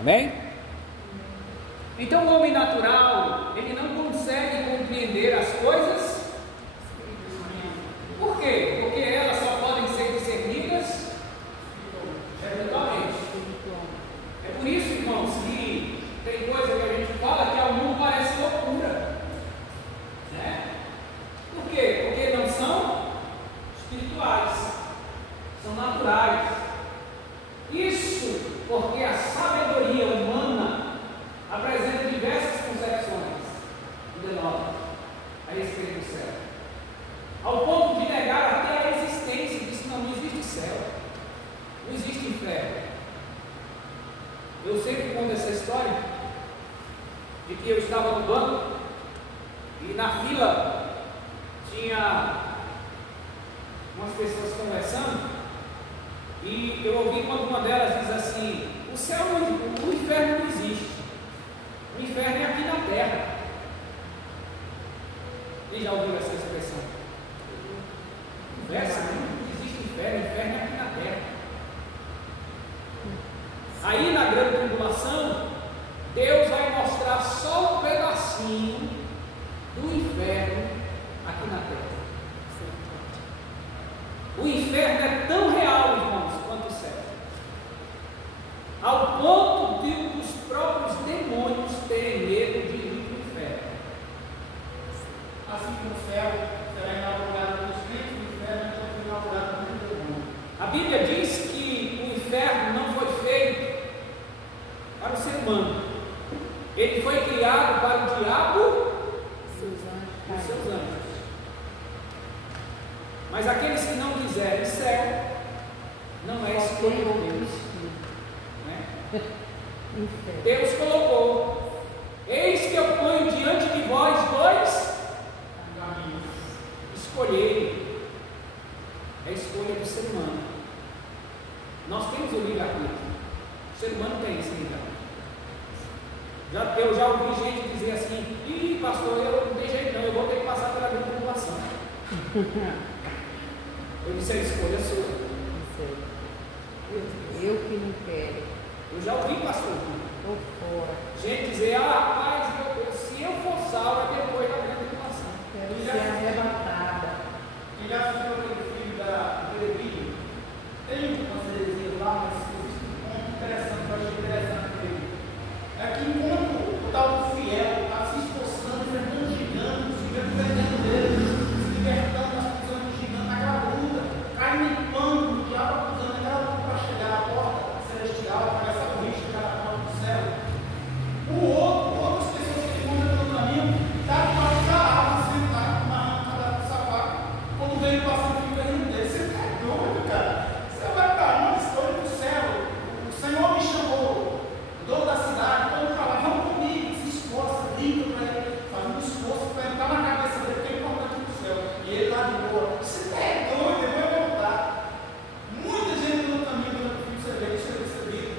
Amém? Então o homem natural, ele não consegue compreender as coisas. Por quê? Porque elas só podem ser discernidas espiritualmente. É por isso, irmãos, que tem coisa que a gente fala que ao mundo parece loucura, né? Por quê? Porque não são espirituais, são naturais. Isso porque a sabedoria humana apresenta diversas concepções e denota a respeito do céu, ao ponto de negar até a existência, diz que não existe céu, não existe inferno. Eu sempre conto essa história de que eu estava no banco e na fila tinha umas pessoas conversando e eu ouvi quando uma delas diz assim: o céu não, o inferno não existe, o inferno é aqui na terra. Quem já ouviu essa expressão? Conversa, não existe inferno, o inferno é aqui na terra. Aí na grande tribulação, Deus vai mostrar só um pedacinho do inferno aqui na terra. O inferno é tão real, irmãos, quanto o céu, ao ponto de os próprios demônios terem medo de ir para o inferno. Assim como o céu será inaugurado pelos crentes, o inferno será inaugurado pelos demônios. A Bíblia diz que o inferno não foi feito para o ser humano, ele foi criado para o diabo e os seus anjos. Mas aqueles que não quiserem céu, não é escolha de Deus, né? Deus colocou: eis que eu ponho diante de vós dois caminhos, escolhei. É a escolha do ser humano. Nós temos o livre-arbítrio, o ser humano tem esse livre-arbítrio. Eu já ouvi gente dizer assim: ih, pastor, eu não tenho jeito não, eu vou ter que passar pela grande tribulação. Eu disse: a escolha é sua. Eu que não quero. Eu já ouvi, pastor, Estou fora. gente dizer: rapaz, se eu for salvo é depois da grande tribulação. Quero ser arrebatada. E já assistiu aquele filme da Peregrino? Tem umas heresias lá, mas existe um ponto interessante, eu achei interessante dele. É que enquanto o tal do fiel está se esforçando, enfrentando gigantes, vivendo perdendo dele, se libertando das prisões do gigante, naquela luta, caindo em pânico, o diabo acusando aquela luta para chegar à porta celestial, para essa corrida, chegar à porta do céu. Outras pessoas que encontram pelo caminho, está debaixo da árvore, sentado, com uma rama cada sapato. Quando vem passando o filho dele, você está doido, cara? Você vai para onde? Estou indo para o céu. O Senhor me chamou, o dono da cidade, quando falar, vamos comigo, se esforça, liga para ele, faz um esforço para entrar na cabeça dele, que é importante para o céu. E ele lá de boa, você está doido, ele vai voltar. Muita gente no caminho do filho você vê, isso é recebido.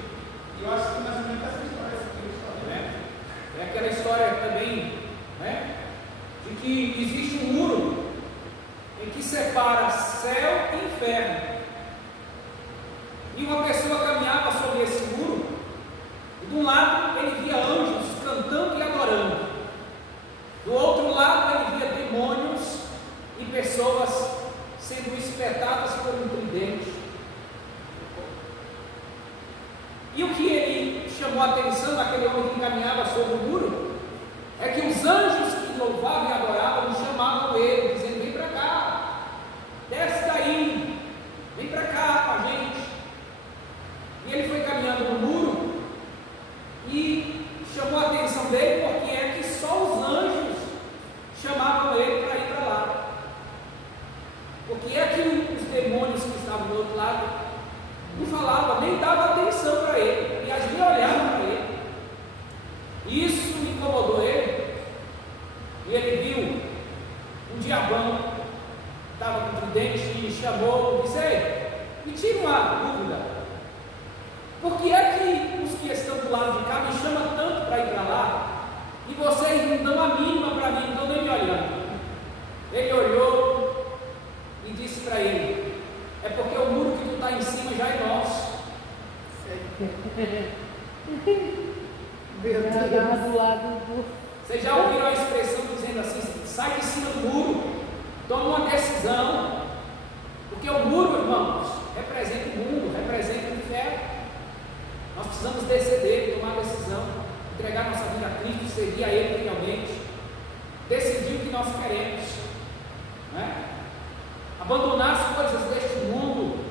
E eu acho que mais ou menos essa história que ele está vendo. É aquela história também, né, de que existe um muro em que separa céu e inferno. E uma pessoa caminhava sobre esse muro, e de um lado ele via anjos cantando e adorando, do outro lado ele via demônios e pessoas sendo espetadas por um tridente. E o que ele chamou a atenção daquele homem que caminhava sobre o muro é que os anjos que louvavam e adoravam chamavam ele, dizendo: vem para cá, desce daí, vem para cá com a gente. E ele foi caminhando no muro e chamou a atenção dele, porque é que só os anjos chamavam ele para ir para lá. Porque é que os demônios que estavam do outro lado não falavam, nem davam atenção para ele, e as nem olhavam para ele. Isso incomodou ele, e ele viu um diabão que estava com o tridente e chamou, disse: ei, me tira uma dúvida, por que é que os que estão do lado de cá me chamam tanto para ir para lá, e vocês não dão a mínima para mim, não estão nem me olhando? Ele olhou e disse para ele: é porque o muro que tu está em cima já é nosso. Andava do lado do. Vocês já ouviram a expressão dizendo assim: sai de cima do muro, toma uma decisão. Porque o muro, irmãos, representa o mundo, representa o inferno. Nós precisamos decidir, tomar decisão, entregar nossa vida a Cristo, seguir a Ele fielmente, decidir o que nós queremos, né? Abandonar as coisas deste mundo,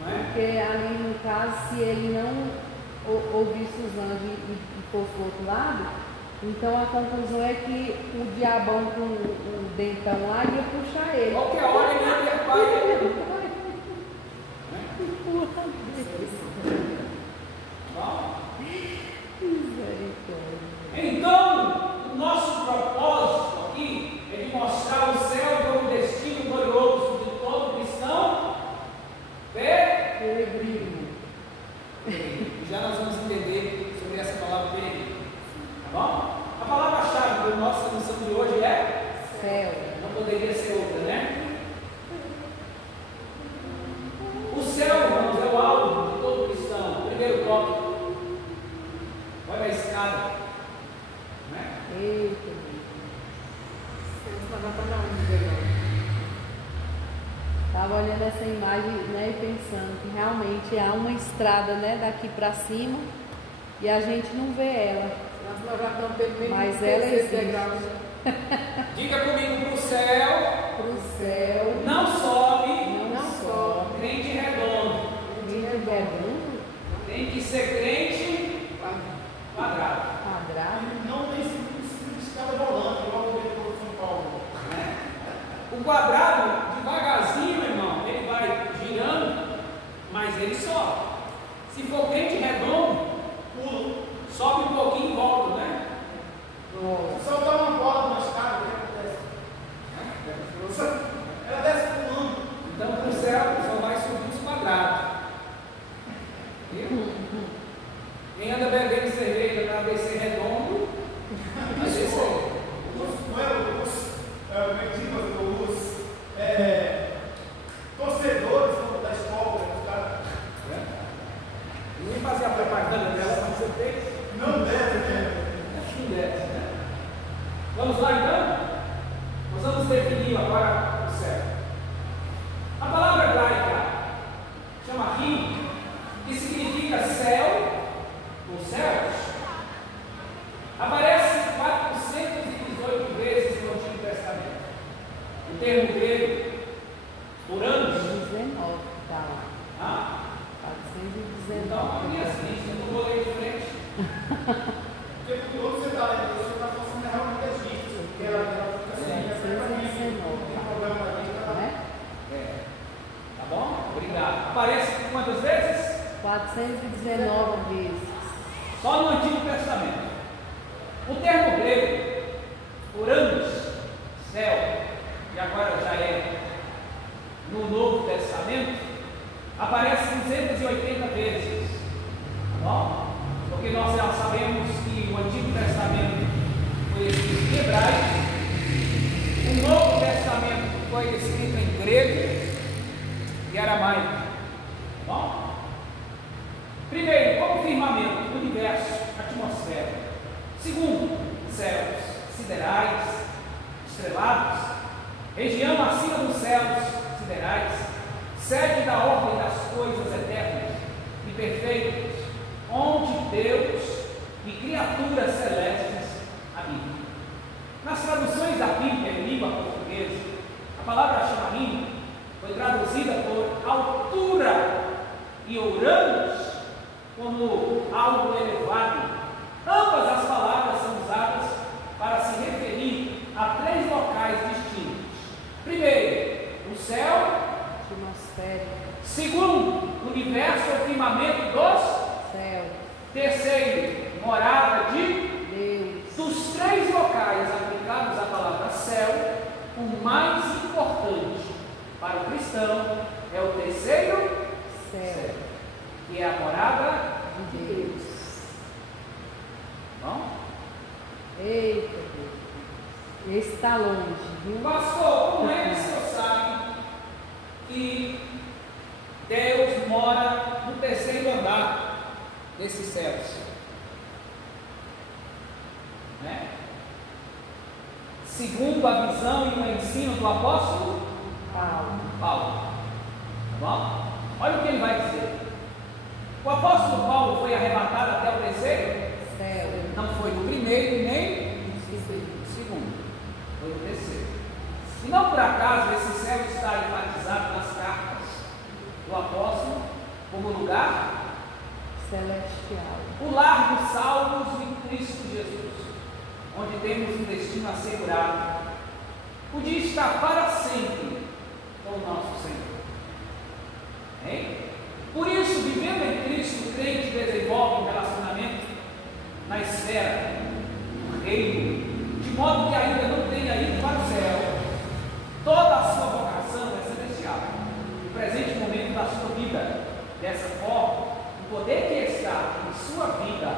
não é? Porque ali no caso, se ele não ouvisse os anjos e fosse do outro lado, então a conclusão é que o diabão com o dentão lá ia puxar ele. Qualquer hora ele ia derrubar ele. Então, o nosso propósito aqui é de mostrar o céu como destino glorioso de todo cristão peregrino. E já nós vamos entender sobre essa palavra peregrino, tá bom? A palavra-chave da nossa lição de hoje é céu. Não poderia ser outra, né? O céu, irmãos, é o alvo de todo cristão. Primeiro tópico. Olha a escada. Né? Eita. Estava olhando essa imagem, né, e pensando que realmente há uma estrada, né, daqui para cima e a gente não vê ela. Mas ela existe. Diga comigo: para o céu. Para o céu. Não sobe. Não sobe. Crente redondo. Crente redondo. Tem que ser crente quadrado. Quadrado. Não tem sentido de escada volante, igual o metrô de São Paulo. O quadrado, devagarzinho, irmão, ele vai girando, mas ele sobe. Se for crente redondo, pula, sobe um pouquinho e volta, né? Se soltar uma bola numa escada, o que acontece? Ela desce pulando. Então, para o céu, só vai subir os quadrados. Viu? Quem anda bebendo cerveja para descer redondo, vai descer. Torcedores da escola, os caras. Nem fazer a propaganda dela, mas você fez. Não deve, né? Assim deve, né? Vamos lá então? Nós vamos definir agora o céu. A palavra hebraica chama rim, que significa céu ou céus, aparece 418 vezes no Antigo Testamento. O termo grego, Uranos, 19 está lá. ah, 419. então a minha lista, não vou ler de frente. Porque quando você está lendo, você está falando realmente as listas, porque ela fica assim, tem problema na lista, Né? Tá bom? Obrigado. Aparece quantas vezes? 419 vezes. Só no Antigo Testamento. O termo grego, Uranos, céu, e agora já é no Novo Testamento, aparece 280 vezes. Tá bom? Porque nós já sabemos que o Antigo Testamento foi escrito em hebraico, o Novo Testamento foi escrito em grego e aramaico. Tá bom? Primeiro, como firmamento, universo, atmosfera. Segundo, céus, siderais, estrelados, região acima dos céus siderais, sede da ordem das coisas eternas e perfeitas, onde Deus e criaturas celestes habitam. Nas traduções da Bíblia em língua portuguesa, a palavra Shamarim foi traduzida por altura e Uranos como algo elevado. Ambas as palavras são usadas para se referir a três locais distintos. Primeiro, o céu. Atmosfera. Segundo, universo ou firmamento dos Céu. Terceiro, morada de Deus. Dos três locais aplicados à palavra céu, o mais importante para o cristão é o terceiro Céu. que é a morada De Deus. Bom? Eita Deus. Esse está longe, viu? Pastor, como é que o senhor sabe que Deus mora no terceiro andar? nesses céus? Né? Segundo a visão e o ensino do apóstolo Paulo. Tá bom? Olha o que ele vai dizer. O apóstolo Paulo foi arrebatado até o terceiro? Não foi do primeiro nem do segundo. Foi do terceiro. E não por acaso esse céu está enfatizado nas cartas do apóstolo como lugar celestial, o lar dos salvos em Cristo Jesus, onde temos um destino assegurado, o de estar para sempre com o nosso Senhor. Hein? Por isso, vivendo em Cristo, o crente desenvolve um relacionamento na esfera do reino, de modo que ainda não tenha ido para o céu. Toda a sua vocação é celestial. No presente momento da sua vida, dessa forma, o poder que está em sua vida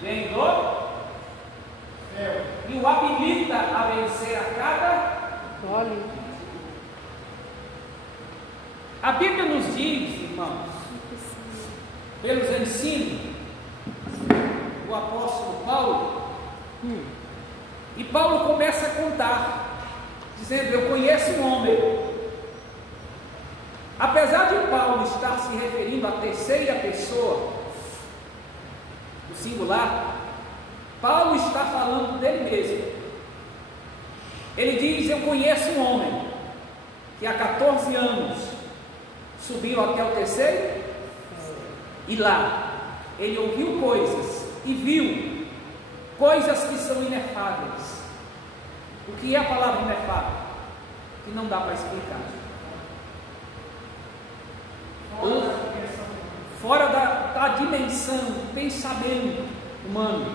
vem do céu e o habilita a vencer a cada. A Bíblia nos diz, irmãos, pelos ensinos do apóstolo Paulo, e Paulo começa a contar, dizendo: eu conheço um homem. Apesar de Paulo estar se referindo à terceira pessoa do singular, Paulo está falando dele mesmo. Ele diz: eu conheço um homem que há 14 anos subiu até o terceiro, e lá ele ouviu coisas e viu coisas que são inefáveis. O que é a palavra inefável? Que não dá para explicar. Fora da dimensão do pensamento humano,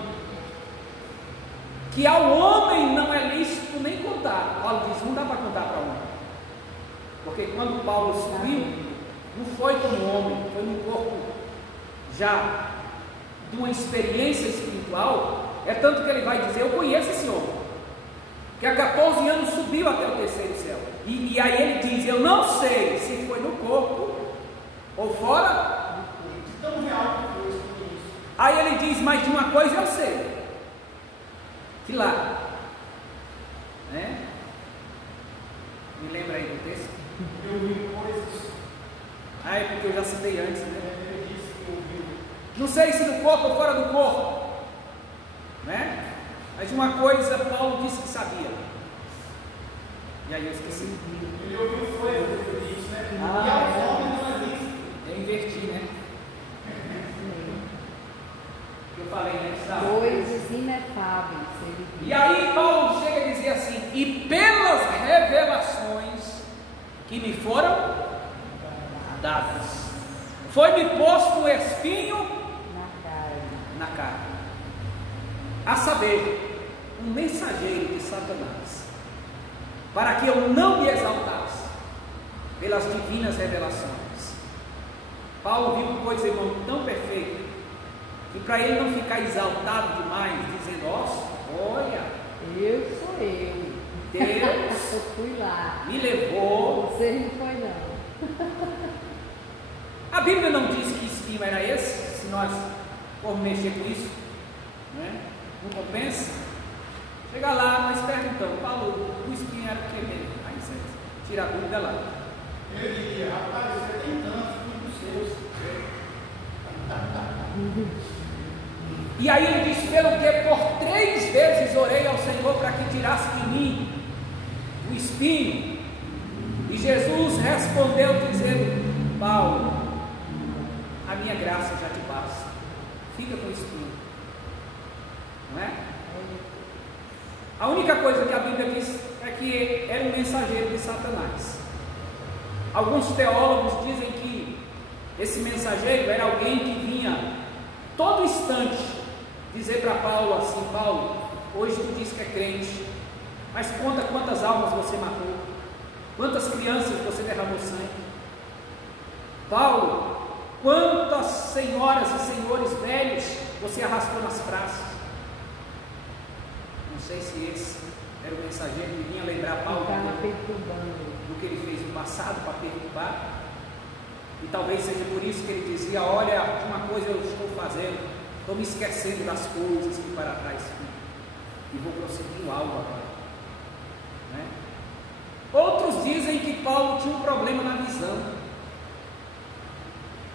que ao homem não é lícito nem contar. Paulo diz: não dá para contar para o homem, porque quando Paulo subiu, não foi como homem, foi num corpo já de uma experiência espiritual. É tanto que ele vai dizer: eu conheço esse homem, que há 14 anos subiu até o terceiro céu. E aí ele diz: eu não sei se foi no corpo ou fora. Tão real que foi isso. Aí ele diz: mas de uma coisa eu sei, que lá, né? Me lembra aí do texto? Eu vi coisas. Ah, é porque eu já citei antes, né? Ele disse que ouviu. Não sei se no corpo ou fora do corpo, né? Mas uma coisa Paulo disse que sabia. E aí eu esqueci. Ele ouviu coisas, ele disse, né? E aos homens não existe. Eu inverti, né? Eu falei, né? Coisas inefáveis. E aí Paulo chega a dizer assim: e pelas revelações que me foram dadas, foi-me posto um espinho na carne, a saber, um mensageiro de Satanás, para que eu não me exaltasse pelas divinas revelações. Paulo viu uma coisa, irmão, tão perfeita, que para ele não ficar exaltado demais, dizendo: olha, eu sou eu, Deus eu fui lá, me levou. Você não foi não. A Bíblia não diz que espinho era esse, se nós formos mexer com isso, né? Não compensa. Chega lá, nós perguntamos: Paulo, o espinho era o que mesmo? Aí você tira a dúvida lá. Eu diria: rapaz, você tem tantos filhos seus. E aí ele diz: pelo que por 3 vezes orei ao Senhor para que tirasse de mim o espinho. E Jesus respondeu dizendo: Paulo, a minha graça já te basta, fica com o espinho. Não é? A única coisa que a Bíblia diz é que era um mensageiro de Satanás. Alguns teólogos dizem que esse mensageiro era alguém que vinha todo instante dizer para Paulo assim: Paulo, hoje tu diz que é crente, mas conta quantas almas você matou, quantas crianças você derramou sangue. Paulo, quantas senhoras e senhores velhos você arrastou nas praças. Não sei se esse era o mensageiro que vinha lembrar Paulo do que ele fez no passado para perturbar. E talvez seja por isso que ele dizia: olha, uma coisa eu estou fazendo, estou me esquecendo das coisas que para trás fiquem, e vou prosseguir algo agora. Né? Outros dizem que Paulo tinha um problema na visão,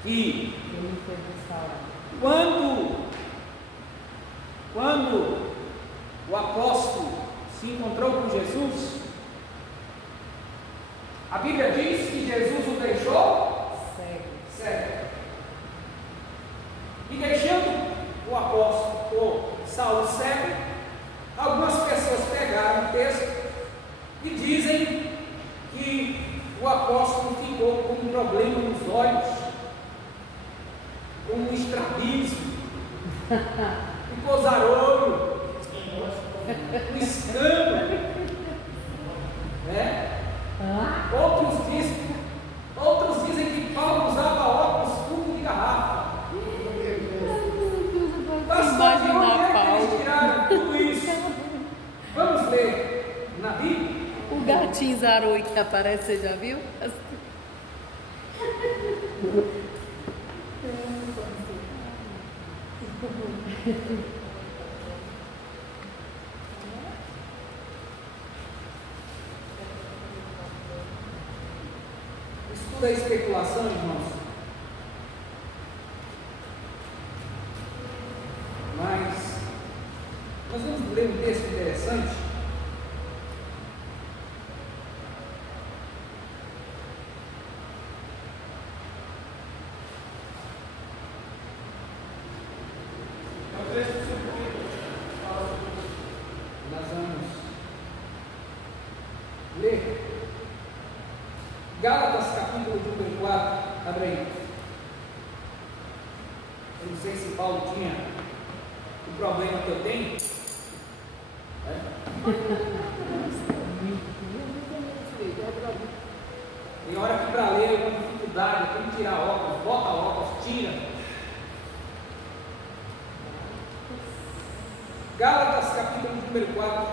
que quando o apóstolo se encontrou com Jesus, a Bíblia diz que Jesus o deixou cego. E deixando o apóstolo, Saulo, cego, algumas pessoas pegaram o texto e dizem que o apóstolo ficou com um problema nos olhos, com um estrabismo, ficou zarolho, um escândalo, né? Outros dizem que Paulo usava óculos fundo de garrafa. Pastor, de onde é que eles tiraram tudo isso? Vamos ler na Bíblia? O gatinho zaroi que aparece, você já viu? Estuda a especulação, irmãos. Mas nós vamos ler um texto interessante. Nós vamos ler Gálatas, capítulo número 4, abre aí. Eu não sei se Paulo tinha o problema que eu tenho. Tem hora que para ler eu tenho dificuldade, eu tenho que tirar óculos, bota óculos, tira. Gálatas, capítulo número 4,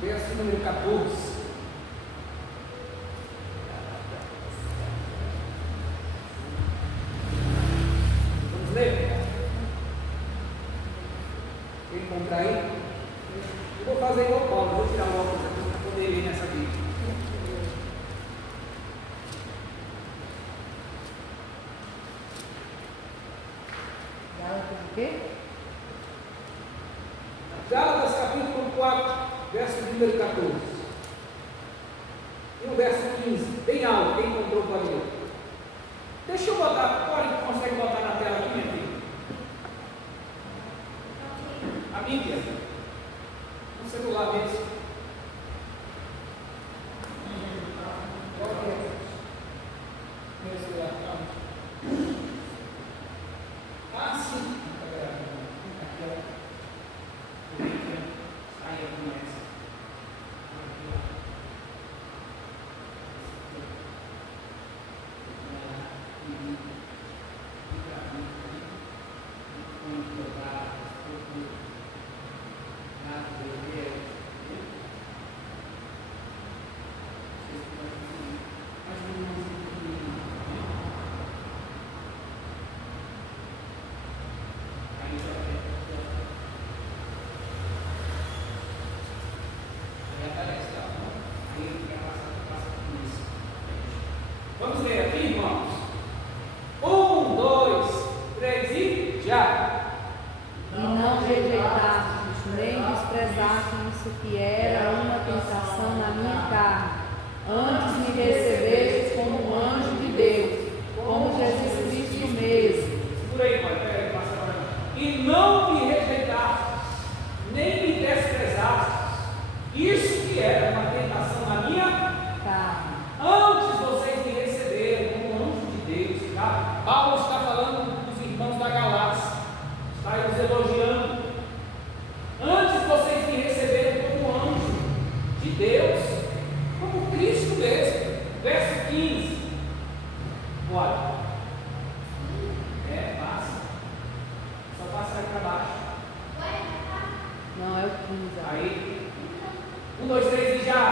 verso número 14. Encontrar aí, eu vou fazer igual Paulo, vou tirar o óculos aqui para poder ler nessa Bíblia. Gálatas o quê? Gálatas capítulo 4, verso número 14. E o verso 15, bem alto, quem encontrou pode ler. Deixa eu botar, consegue botar na tela aqui, minha filha? A Bíblia, no celular mesmo. Meu celular, ah, sim. Aí eu começo. Vamos ler aqui, irmãos. 1, 2, 3 e já. E não rejeitastes, nem desprezastes isso que era uma tentação na minha carne. Antes me recebestes como um anjo de Deus, como Jesus Cristo mesmo. Segura aí, pai, pega aí, passa para mim. E não me rejeitastes, nem me desprezastes isso que era uma tentação na minha carne. Antes vocês me receberam como anjo de Deus. Tá? Paulo está falando dos irmãos da Galácia, está aí os elogiando. Antes vocês me receberam como anjo de Deus, como Cristo mesmo. Verso 15. Olha, passa. Só passa aí para baixo. Não, é o 15. Aí, 1, 2, 3 e já.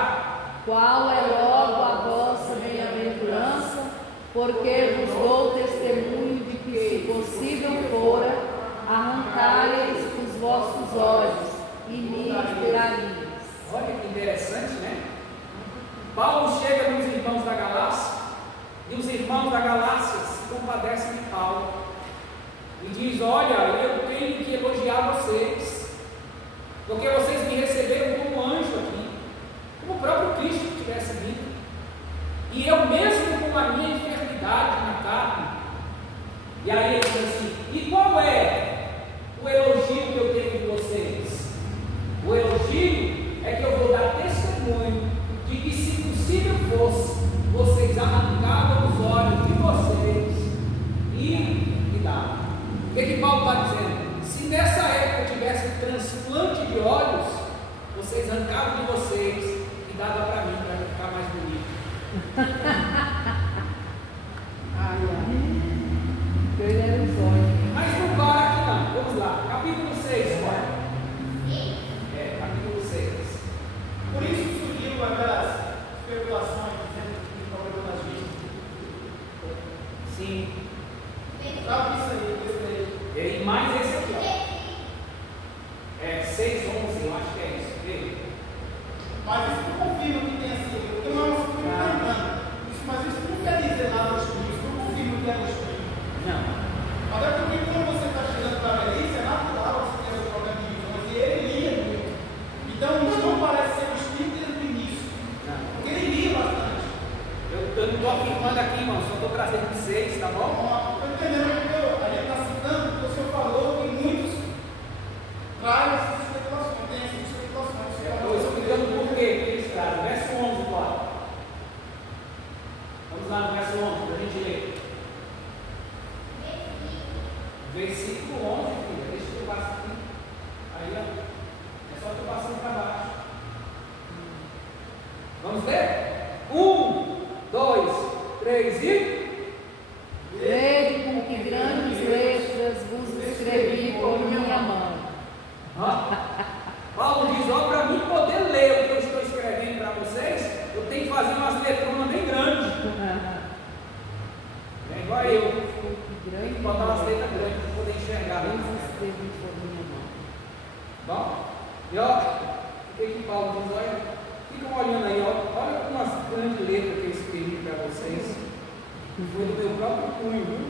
Qual é logo a vossa bem-aventurança porque vos dou testemunho de que, se possível fora, arrancar-lhes os vossos olhos e me esperarias. Olha que interessante, né? Paulo chega nos irmãos da Galácia, e os irmãos da Galácia se compadecem de Paulo e diz: olha, eu tenho que elogiar vocês, porque vocês me receberam como anjo aqui, como o próprio Cristo que tivesse vindo, e eu mesmo com a minha enfermidade na carne. E aí ele diz assim: e qual é o elogio que eu tenho de vocês? O elogio é que eu vou dar testemunho de que, se possível fosse, vocês arrancavam os olhos de vocês e me davam. O que Paulo está dizendo? Se nessa época tivesse um transplante de olhos, vocês arrancavam de vocês e davam para mim, para eu ficar mais bonito. Mas não para aqui não, vamos lá, capítulo 6, olha. Capítulo 6. Por isso surgiu aquelas especulações dizendo que o problema das vistas. Sim. Sabe isso aí, E mais esse aqui, ó. 6:11, eu acho que é isso. Vê. Mas isso não confirma que tenha sido, porque não é uma surpresa. Mas isso não quer dizer nada aos filhos, não confirma que é dos filhos. Não. Mas é porque quando você está chegando para a velhice, é natural você ter esse problema de visões, e ele lia muito. Então isso não parece ser o espírito desde o início, porque ele lia bastante. Eu não estou afirmando aqui, irmão, só estou trazendo 6, tá bom? Estou entendendo porque a gente está citando, porque o senhor falou que muitos trazem essas especulações, tem essas especulações. Estou explicando por quê que eles trazem. Verso 11, claro. Vamos lá no verso 11, para a gente ler. Versículo 11, filha. Deixa eu passar aqui. Aí, ó. É só tu passando para baixo. Vamos ler? 1, 2, 3 e... Vede com que grandes letras vos escrevi com minha mão. Paulo diz: ó, para mim poder ler o que eu estou escrevendo para vocês, eu tenho que fazer umas letronas bem grandes. É igual eu. Tem que botar umas letras grandes para poder enxergar. Vos escrevi com minha mão. Bom? E ó, o que Paulo diz? Olha, ficam olhando aí, ó. Olha umas grandes letras que eu escrevi para vocês. Foi do meu próprio punho, viu?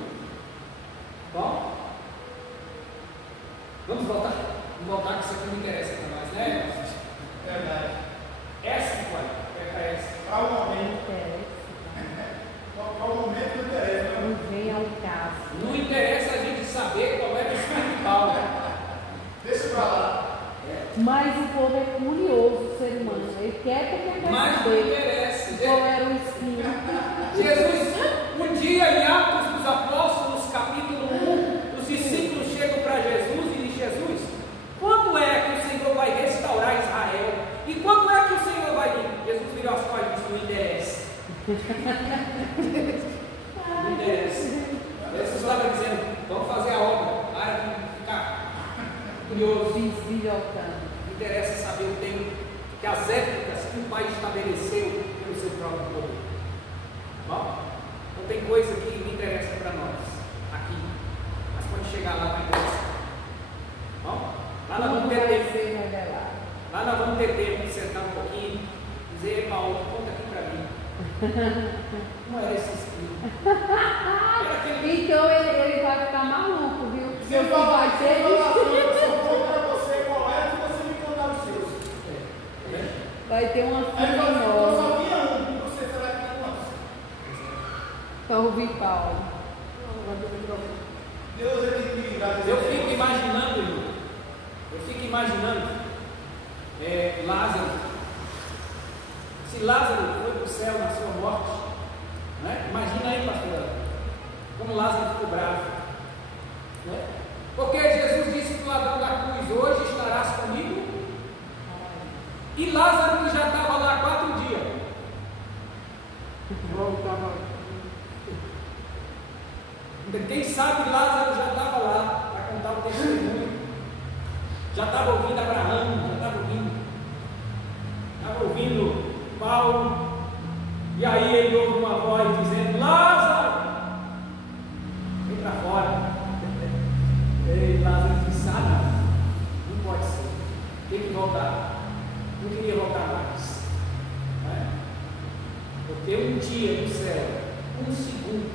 Bom? Vamos voltar? Vamos voltar, que isso aqui não interessa para nós, né? Verdade. Essa que pode, é essa. Qual o momento? Qual o momento não interessa? Não vem ao caso. Não interessa a gente saber qual é o espiritual. Deixa pra lá. Mas o povo é curioso, o ser humano. Ele quer porque quer Mas não saber interessa. qual era o espírito. Jesus, um dia em Atos dos Apóstolos, capítulo 1, os discípulos chegam para Jesus e dizem: Jesus, quando é que o Senhor vai restaurar Israel? E quando é que o Senhor vai vir? Jesus virou as costas e disse: não interessa. Não interessa. Jesus estava dizendo: vamos fazer a obra, para de ficar curioso. Desbilhotando. Não interessa saber o tempo, que as épocas que o Pai estabeleceu pelo seu próprio poder. Bom? Então tem coisa que me interessa para nós aqui, mas quando chegar lá vai interessar. Bom? Lá nós vamos ter tempo. Lá nós vamos ter tempo de sentar um pouquinho e dizer: Paulo, conta aqui para mim. Não era esse espírito. Era aquele... Então ele vai ficar maluco, viu? Se eu falar vai ter eu vou para você qual é, e você me contar os seus. Vai ter uma Aí filha eu nova. só tinha um, e você será que tem quantos? Para ouvir Paulo. Deus é de livrar. Eu fico imaginando, irmão. Lázaro. Se Lázaro foi para o céu na sua morte, né? Imagina aí, pastor, como Lázaro ficou bravo, né? Porque Jesus disse para o ladrão da cruz: hoje estarás comigo. E Lázaro, que já estava lá há 4 dias, quem sabe Lázaro já estava lá para contar o testemunho, já estava ouvindo Abraão, já estava ouvindo Paulo, e aí ele ouve uma voz dizendo: Lázaro, para fora. E Lázaro disse: ah, não pode ser, tem que voltar. Não queria voltar mais, né? Porque um dia no céu, um segundo,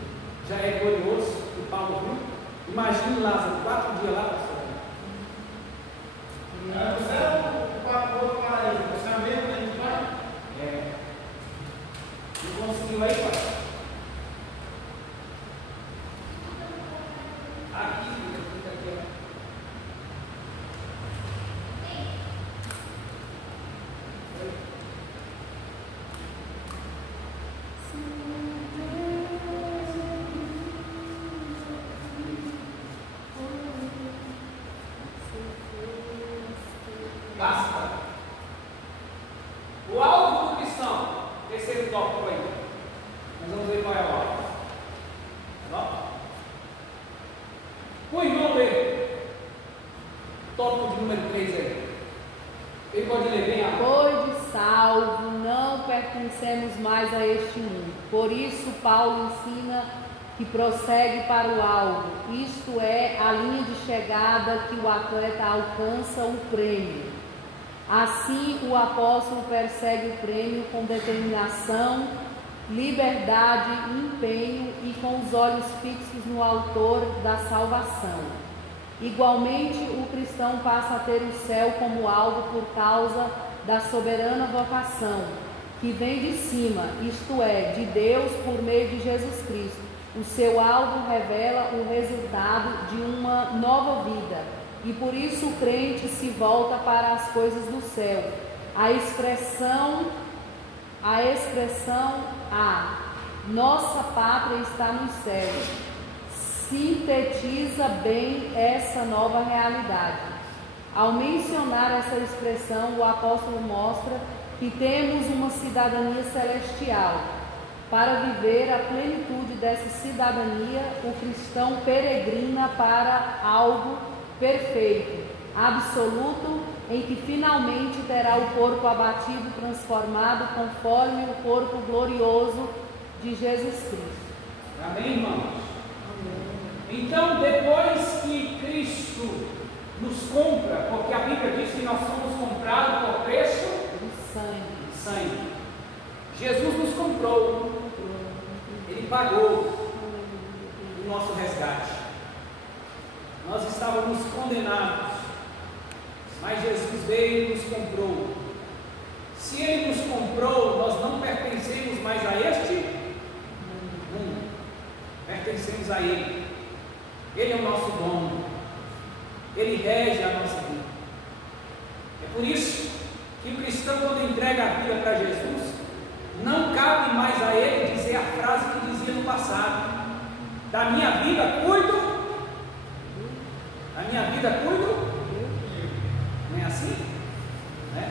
já é glorioso. O Paulo viu? Imagine Lázaro 4 dias lá, pastor. No céu, o outro paraíso, você é mesmo, a gente vai? É. Não conseguiu aí, pai? Aqui, aqui. Basta. O alvo do cristão, terceiro tópico aí. Nós vamos ver qual é o alvo. Tá bom? O irmão ler. Tópico de número 3 aí. Ele pode ler bem a Pois de salvo, não pertencemos mais a este mundo. Por isso, Paulo ensina que prossegue para o alvo, isto é, a linha de chegada que o atleta alcança o prêmio. Assim, o apóstolo persegue o prêmio com determinação, liberdade, empenho e com os olhos fixos no autor da salvação. Igualmente, o cristão passa a ter o céu como alvo por causa da soberana vocação, que vem de cima, isto é, de Deus por meio de Jesus Cristo. O seu alvo revela o resultado de uma nova vida, e por isso o crente se volta para as coisas do céu. A expressão nossa pátria está nos céus sintetiza bem essa nova realidade. Ao mencionar essa expressão, o apóstolo mostra que temos uma cidadania celestial. Para viver a plenitude dessa cidadania, o cristão peregrina para algo perfeito, absoluto, em que finalmente terá o corpo abatido, transformado conforme o corpo glorioso de Jesus Cristo. Amém, irmãos? Então, depois que Cristo nos compra, porque a Bíblia diz que nós somos comprados por preço do sangue. Jesus nos comprou, Ele pagou o nosso resgate. Nós estávamos condenados, mas Jesus veio e nos comprou. Se Ele nos comprou, nós não pertencemos mais a este mundo, pertencemos a Ele. Ele é o nosso dono, Ele rege a nossa vida. É por isso que o cristão, quando entrega a vida para Jesus, não cabe mais a ele dizer a frase que dizia no passado: da minha vida cuido, da minha vida cuido. Não é assim? Né?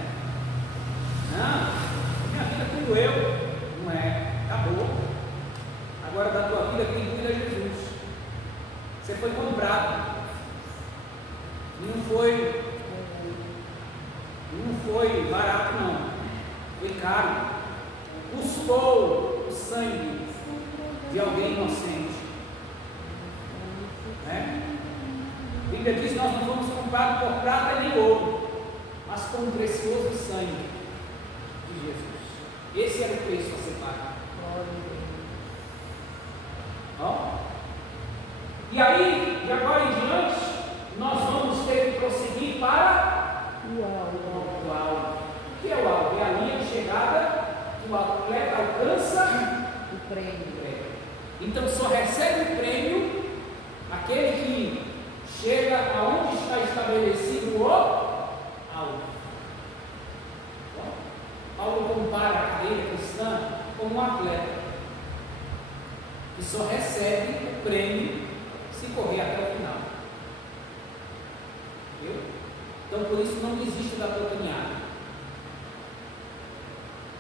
Não, minha vida cuido eu. Não é, acabou. Agora da tua vida quem cuida é Jesus. Você foi comprado. Não foi barato não. Foi caro. Custou o sangue de alguém inocente, né? A Bíblia diz que nós não fomos comprados por prata nem ouro, mas com o precioso sangue de Jesus. Esse era o preço a ser pago. E aí, de agora em diante, nós vamos ter que prosseguir para o alvo. O que é o alvo? É a linha de chegada. O atleta alcança o prêmio. Então só recebe o prêmio aquele que chega aonde está estabelecido o alvo. Paulo compara a carreira cristã como um atleta que só recebe o prêmio se correr até o final. Entendeu? Então por isso não desista da tua caminhada.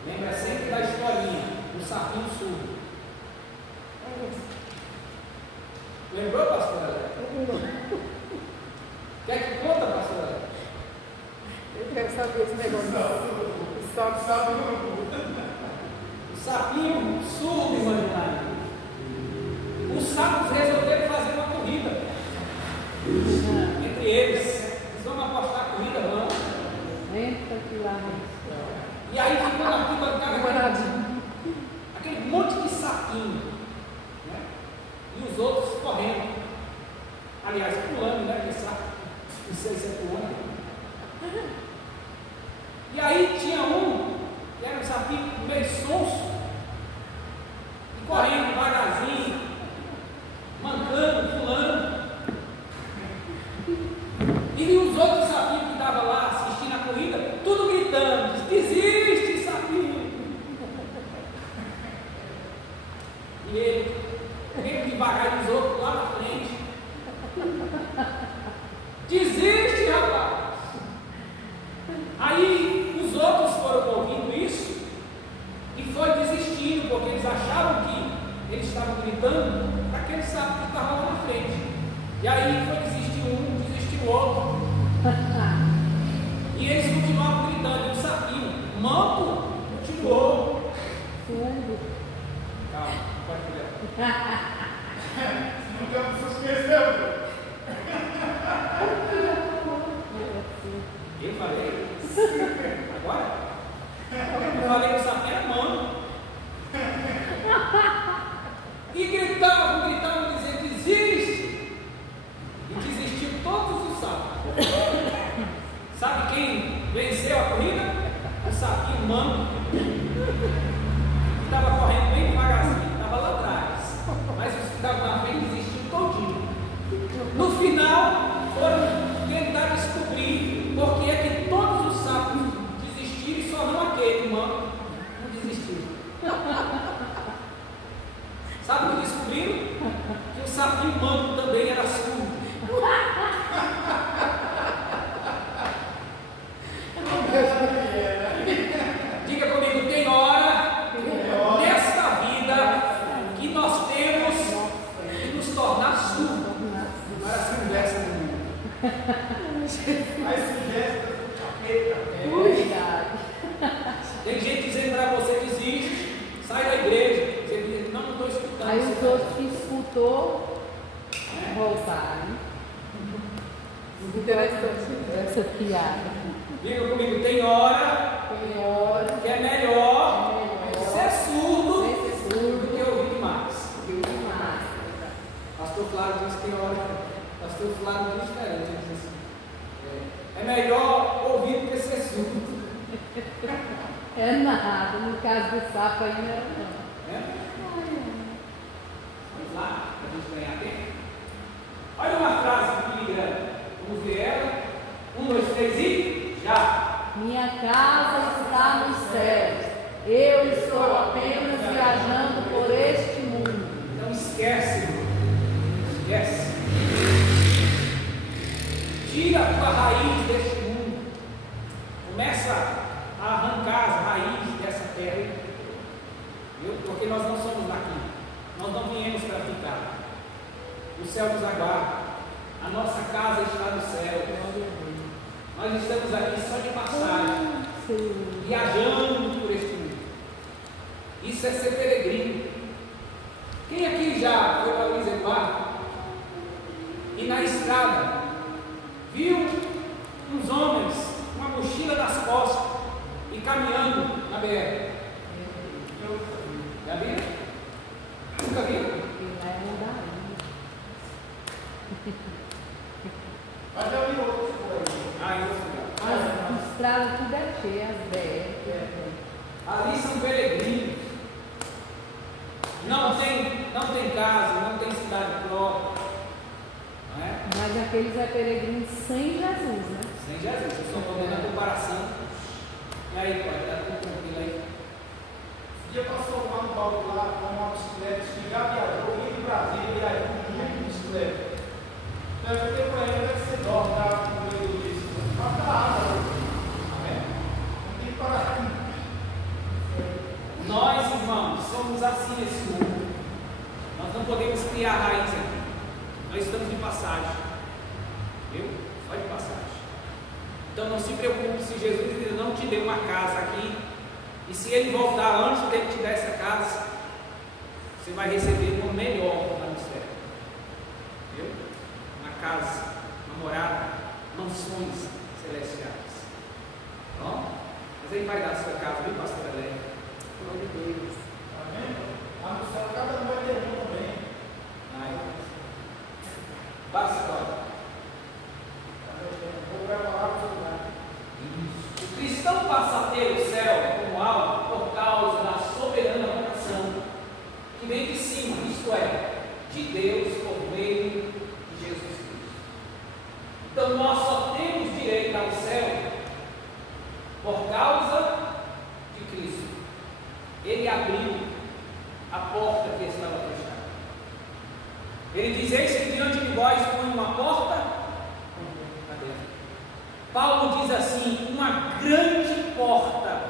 Lembra sempre da historinha do sapinho surdo. Lembrou, pastora Léa? Quer que conta, pastora Léa? Eu quero saber esse negócio. O sapinho surdo, imaginário. Os sapos resolveram fazer uma aliás, pulando, né? Que sabe? Não sei se é pulando. E aí tinha um que era um sapinho meio sonso, e correndo devagarzinho, mancando, pulando. E os outros sapinhos que estavam lá assistindo a corrida, tudo gritando: desiste, sapinho! E ele devagar, e os outros lá na frente: desiste, rapaz! Aí os outros foram ouvindo isso e foi desistindo, porque eles achavam que eles estavam gritando para aquele sapo que estava lá na frente. E aí foi desistir um, desistir o outro. E eles continuavam gritando, e o sapinho, manco, continuou. Fundo. Calma, pode olhar. Nunca se esqueceu. Eu falei? Agora? Eu falei que o sapinho era manco. E gritavam, dizendo: desiste! E desistiu todos os sapos. Sabe quem venceu a corrida? O sapinho manco, que estava correndo bem devagarzinho, estava lá atrás. Mas os que estavam na frente desistiram todinho. No final, foram tentar descobrir por que é que todos os sapos desistiram e só não aquele manco não desistiu. Sabe o que descobriram? Que o sapinho manco também era surdo. Diga comigo: tem hora nesta vida que nós temos que nos tornar surdos para a conversa do mundo. As sugestões do capeta. Verdade. Tem gente dizendo para você: desiste, sai da igreja. Você diz: não estou escutando. Aí os outros que escutou voltaram. Interessante. Essa piada. Diga comigo: tem hora que é melhor ser surdo do que ouvir demais. Pastor Flávio diz que tem hora que. Pastor Flávio diz diferente. Ele diz assim: é melhor ouvir do que ser surdo. É nada, no caso do sapo ainda era não. É? Vamos lá, para a gente ganhar tempo. Olha uma frase que liga. Vamos ver ela. 1, 2, 3 e já. Minha casa está nos céus. Eu estou apenas viajando por este mundo. Então esquece, irmão. Esquece. Tira a tua raiz deste mundo. Começa a arrancar as raízes dessa terra. Viu? Porque nós não somos daqui. Nós não viemos para ficar. O céu nos aguarda. A nossa casa está no céu. Nós estamos aqui só de passagem, viajando por este mundo. Isso é ser peregrino. Quem aqui já foi para Luiz Eduardo e na estrada viu uns homens com uma mochila nas costas e caminhando na BR? Já viu? Nunca viu? Mas já vi outros por aí. Ah, em outro lugar. As estradas tudo é cheio, as BR. Ali são peregrinos. Não tem casa, não tem cidade própria. Não é? Mas aqueles é peregrinos sem Jesus, né? Sem Jesus. Eu estou fazendo a comparação. E aí, pode estar tudo tranquilo aí. Esse dia passou lá no balde lá com uma bicicleta que já viajou, veio do Brasil, viajou muito de bicicleta. Então eu perguntei para ele: deve ser dó, tá? Com o meio disso. Vai ficar água. Não tem que parar aqui. Nós, irmãos, somos assim nesse mundo. Nós não podemos criar raiz aqui. Nós estamos de passagem. Viu? Só de passagem. Então não se preocupe se Jesus ainda não te deu uma casa aqui. E se ele voltar antes dele te dar essa casa, você vai receber uma melhor lá no céu. Viu? Uma casa, uma morada, mansões celestiais. Bom? Mas ele vai dar a sua casa, viu, pastor Helena? Glória a Deus. Tá vendo? Lá no céu cada um vai ter um também. Vai. Passa agora. Então nós só temos direito ao céu por causa de Cristo. Ele abriu a porta que estava fechada. Ele diz: eis que diante de vós põe uma porta. Cadê? Paulo diz assim: uma grande porta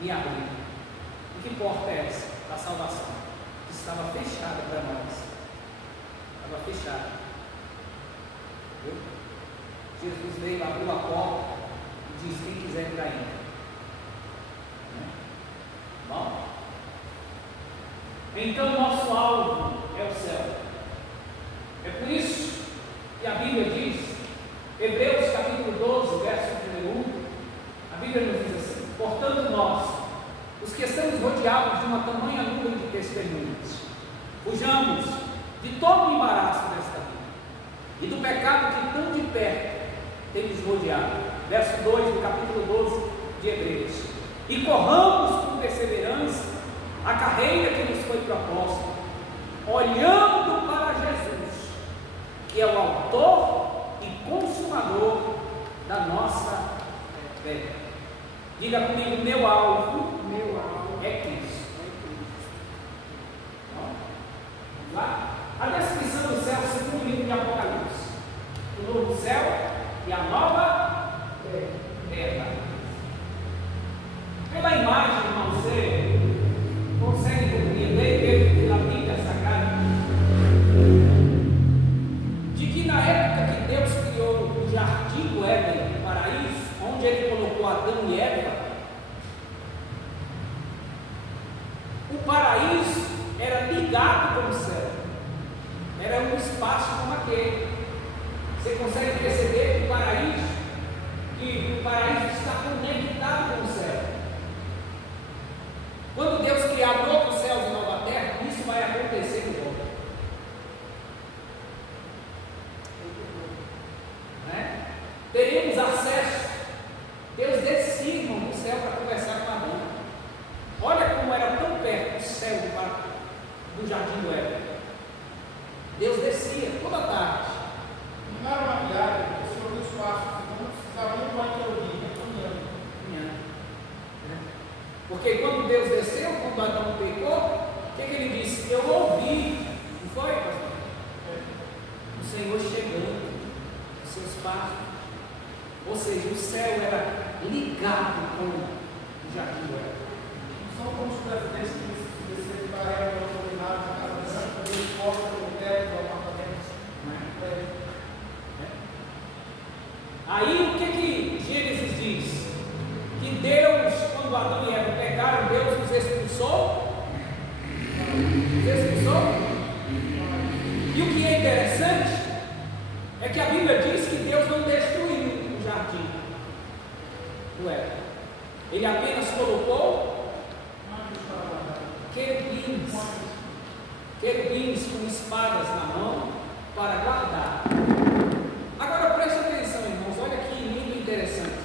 me abriu. E que porta é essa? Da salvação, que estava fechada para nós. Estava fechada. Viu? Jesus veio, abriu a porta e disse: quem quiser entrar, entra. Bom, então nosso alvo é o céu. É por isso que a Bíblia diz, Hebreus capítulo 12, verso 1, a Bíblia nos diz assim: portanto nós, os que estamos rodeados de uma tamanha nuvem de testemunhas, fujamos de todo o embaraço desta vida e do pecado que tão de perto tem nos rodeado. Verso 2 do capítulo 12 de Hebreus: e corramos com perseverança a carreira que nos foi proposta, olhando para Jesus, que é o autor e consumador da nossa fé. Diga comigo: meu alvo é Cristo. Vamos lá? A descrição do céu segundo o livro de Apocalipse: o novo céu e a nova terra. Pela imagem, irmão, você consegue compreender pela Bíblia Sagrada de que na época que Deus criou o jardim do Éden, o paraíso, onde Ele colocou Adão e Eva, o paraíso era ligado com o céu, era um espaço como aquele. Você consegue perceber que o paraíso está conectado com o céu. Quando Deus criar novos céus e nova terra, isso vai acontecer de novo. Né? Teremos acesso. Deus descia, irmão, do céu para conversar com Adão. Olha como era tão perto o céu do jardim do Éden. Deus descia toda tarde. Não era uma viagem, o Senhor do espaço, não precisava nem mais teoria, porque quando Deus desceu, quando Adão pecou, o que ele disse? Eu ouvi, não foi, pastor? O Senhor chegando, o seu espaço. Ou seja, o céu era ligado com o jardim do Éden. Não são como os presidentes que desceram para a época dominada na casa branca, quando eles cortam o teto do apartamento. Aí o que Gênesis diz? Que Deus, quando Adão e Eva pecaram, Deus os expulsou? Os expulsou? E o que é interessante é que a Bíblia diz que Deus não destruiu o jardim do Éden. Ele apenas colocou querubins com espadas na mão para guardar. Agora preste atenção, irmãos, olha que lindo e interessante.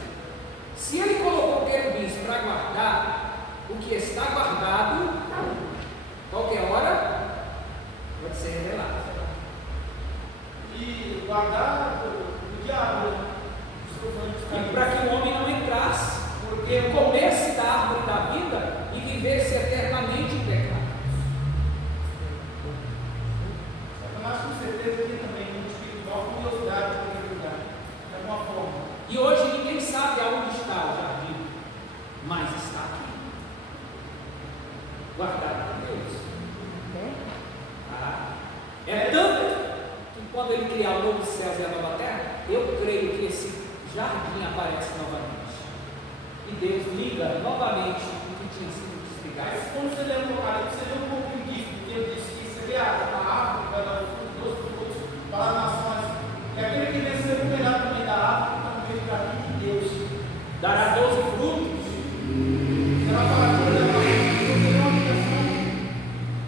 Se ele colocou querubins para guardar o que está guardado, qualquer hora pode ser revelado. E guardar o diabo, E para que o homem não entrasse, porque comesse da árvore da vida e vivesse eternamente em pecado. Satanás com certeza tem também no espiritual curiosidade para acreditar, de alguma forma. E hoje ninguém sabe aonde está o jardim, mas está aqui, guardado por Deus. É tanto que quando Ele criar o novo céu e a nova terra, eu creio que esse jardim aparece novamente. E Deus liga novamente o que tinha sido desligado. Mas quando você lê o Apocalipse, você lê um pouco disso, porque ele disse que você vê a árvore, vai dar os frutos para as nações. E aquele que vencer o melhor também da árvore, também o jardim de Deus. Dará 12 frutos. Será para a cura da nação.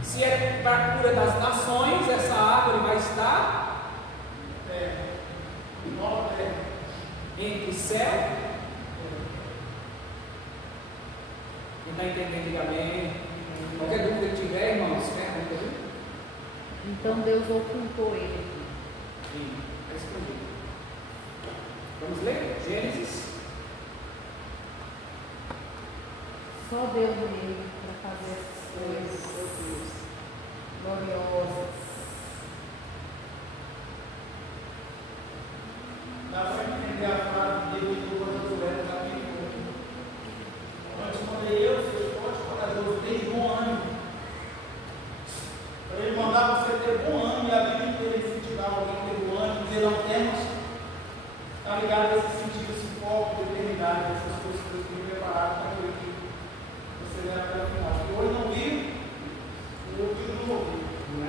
Se é para a cura das nações, essa árvore vai estar entre céu. Quem está entendendo, diga amém. Qualquer dúvida que tiver, irmãos, pergunta. Então Deus ocultou ele aqui. Sim, está escondido. Vamos ler? Gênesis. Só Deus mesmo para fazer essas coisas gloriosas. Dá para entender a frase de Deus do Josué, capítulo 1. Antes mandei eu, seus fortes, corajosos, desde bom ânimo. Então ele mandava você ter bom ânimo e a vida inteira ele incentivava alguém ter bom ânimo, dizer não temas. Está ligado a esse sentido, esse foco, determinado, essas coisas que Deus tem preparado para aquilo que você leva até o final. E hoje não viu, o ouvido não ouviu, não é?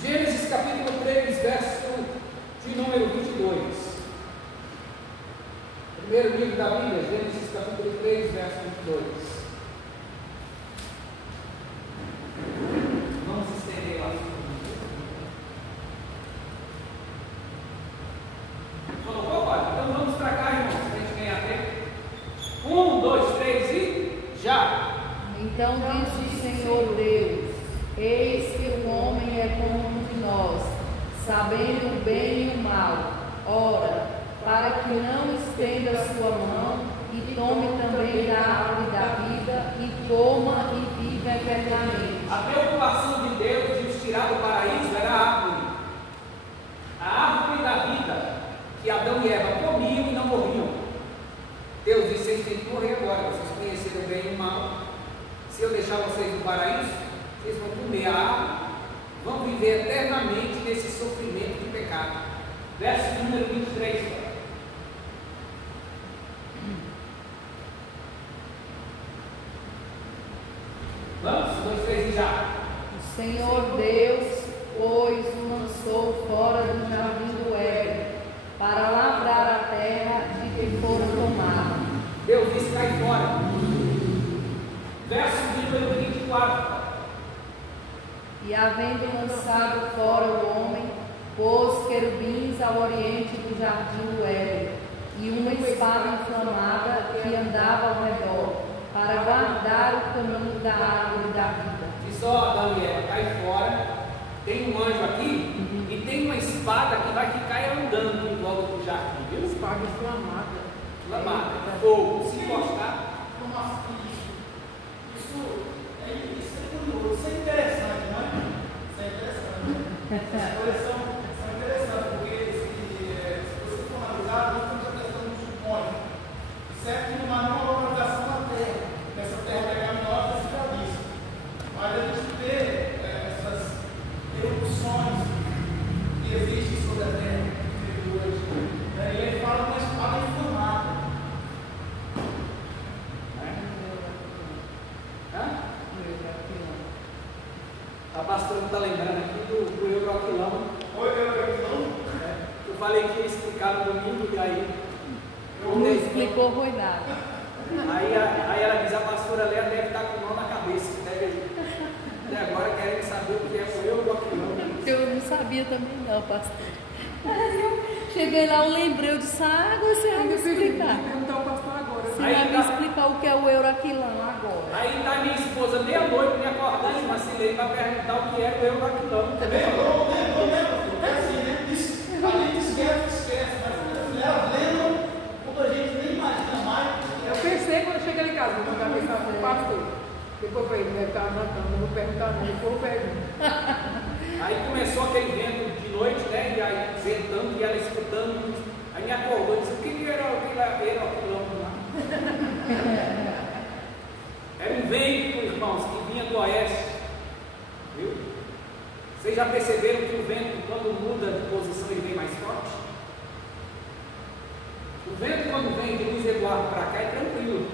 Gênesis capítulo 3, verso de número 22. Primeiro livro da Bíblia, Gênesis capítulo 3, verso 22. Vamos estender lá. Colocou, pai? Então vamos para cá, irmãos, para a gente ganhar tempo. 1, 2, 3 e já! Então disse o Senhor Deus: eis que o homem é como um de nós, sabendo o bem e o mal. Ora, para que não estenda a sua mão e tome também da árvore da vida e coma e viva eternamente. A preocupação de Deus de nos tirar do paraíso era a árvore da vida, que Adão e Eva comiam e não morriam. Deus disse: vocês têm que morrer agora, vocês conheceram o bem e o mal. Se eu deixar vocês no paraíso, vocês vão comer a árvore, vão viver eternamente nesse sofrimento de pecado. Verso número 23. Vamos, 2, 3 e já. O Senhor Deus, pois, o lançou fora do jardim do Éden, para lavrar a terra de que foram tomados. Deus disse: cai fora. Verso número 24. E havendo lançado fora o homem, pôs querubins ao oriente do jardim do Éden, e uma espada inflamada que andava ao redor, para guardar o caminho da árvore da vida. Diz: ó, Adão e Eva, cai fora. Tem um anjo aqui e tem uma espada que vai ficar andando em volta do jardim, viu? Espada inflamada. Inflamada, fogo. Se encostar, Como assim isso é curioso, isso é interessante, não é? Isso é interessante. Essas coisas são interessantes, porque se você for analisar, nós estamos testando um supõe. Certo que não há nenhuma localização na Terra, nessa terra pecaminosa escravista. Mas a gente vê essas erupções que existem sobre a terra de hoje. E ele fala de uma espada inflamada. A pastora está lembrando aqui do Euroquilão. Oi, Euroquilão? Eu falei que ia explicar no domingo e aí. Não explicou, foi nada. Aí ela diz: a pastora Léa deve estar com mão na cabeça. Deve aí. E agora querem saber o que é o Euroquilão. Eu não sabia também não, pastor. Cheguei lá, eu lembrei, eu disse: agora você vai me explicar. Perguntar ao pastor agora. Você vai me explicar o que é o Euroquilão agora. Aí está minha esposa meia-noite me acordando e vacilei para perguntar o que é o Euroquilão. Lembrou, é assim, né? A gente esquece, mas ela lembra quando a gente nem imagina mais. Eu pensei quando eu cheguei ali em casa, vou mandar mensagem para o pastor. Depois eu falei: deve estar jantando, não vou perguntar não, depois eu pergunto. Aí começou aquele vento de noite, né? E aí ventando e ela escutando. Aí me acordou e disse: o que era Euroquilão lá? Era um vento, irmãos, que vinha do oeste. Viu? Vocês já perceberam que o vento, quando muda de posição, ele vem mais forte? O vento, quando vem de Luiz Eduardo para cá, é tranquilo.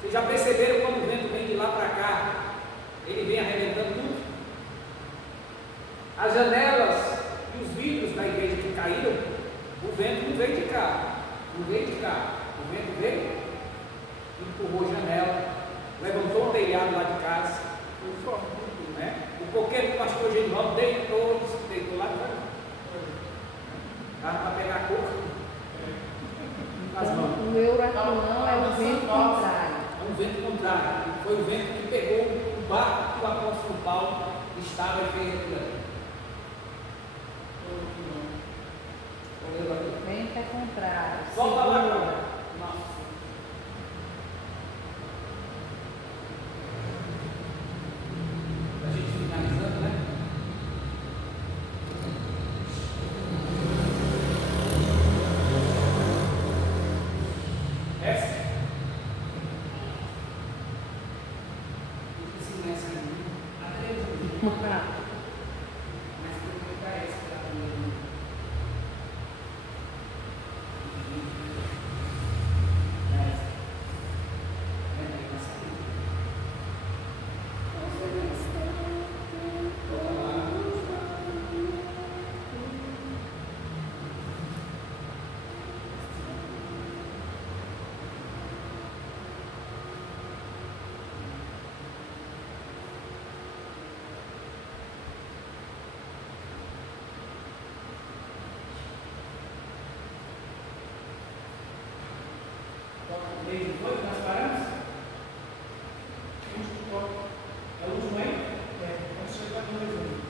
Vocês já perceberam quando o vento vem de lá para cá, ele vem arrebentando tudo? As janelas e os vidros da igreja que caíram, o vento não veio de cá, não veio de cá. O vento veio, empurrou a janela, levantou o telhado lá de casa. Né? O coqueiro do pastor Genivaldo deitou lá de fora. Para pegar a coca. Então, o Euroquilão é o vento contrário. É um vento contrário. Foi o vento que pegou o barco que o apóstolo Paulo estava e fez aquilo ali. Vem que é contrário. Volta lá Segura. agora. Nossa. A gente finalizando, né? Essa? Esse nessa aí. A televisão. Mas tem que colocar essa para também. Foi que nós paramos? É o último aí? Vamos chegar no resumo.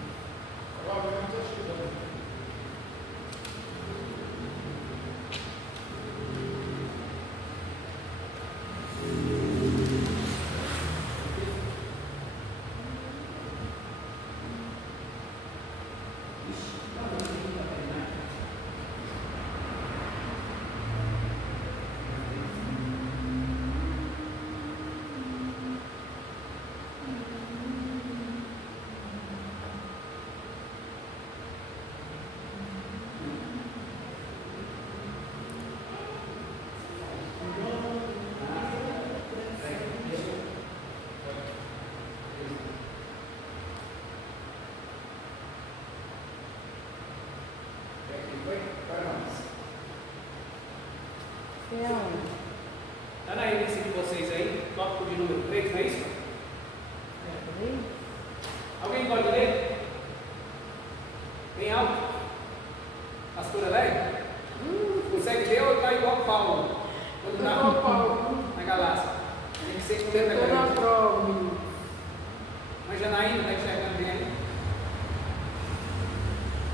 Agora vamos chegando. É onde? Está na revista de vocês aí, tópico de número 3, não é isso? Três? Alguém pode ler? Bem alto? Pastora Lélia? Consegue ler ou está igual Paulo? Quando Igual Paulo. na Galácia? Tem que ser com Eu letra estou na grande. prova, menino. Mas Janaína está enxergando bem aí?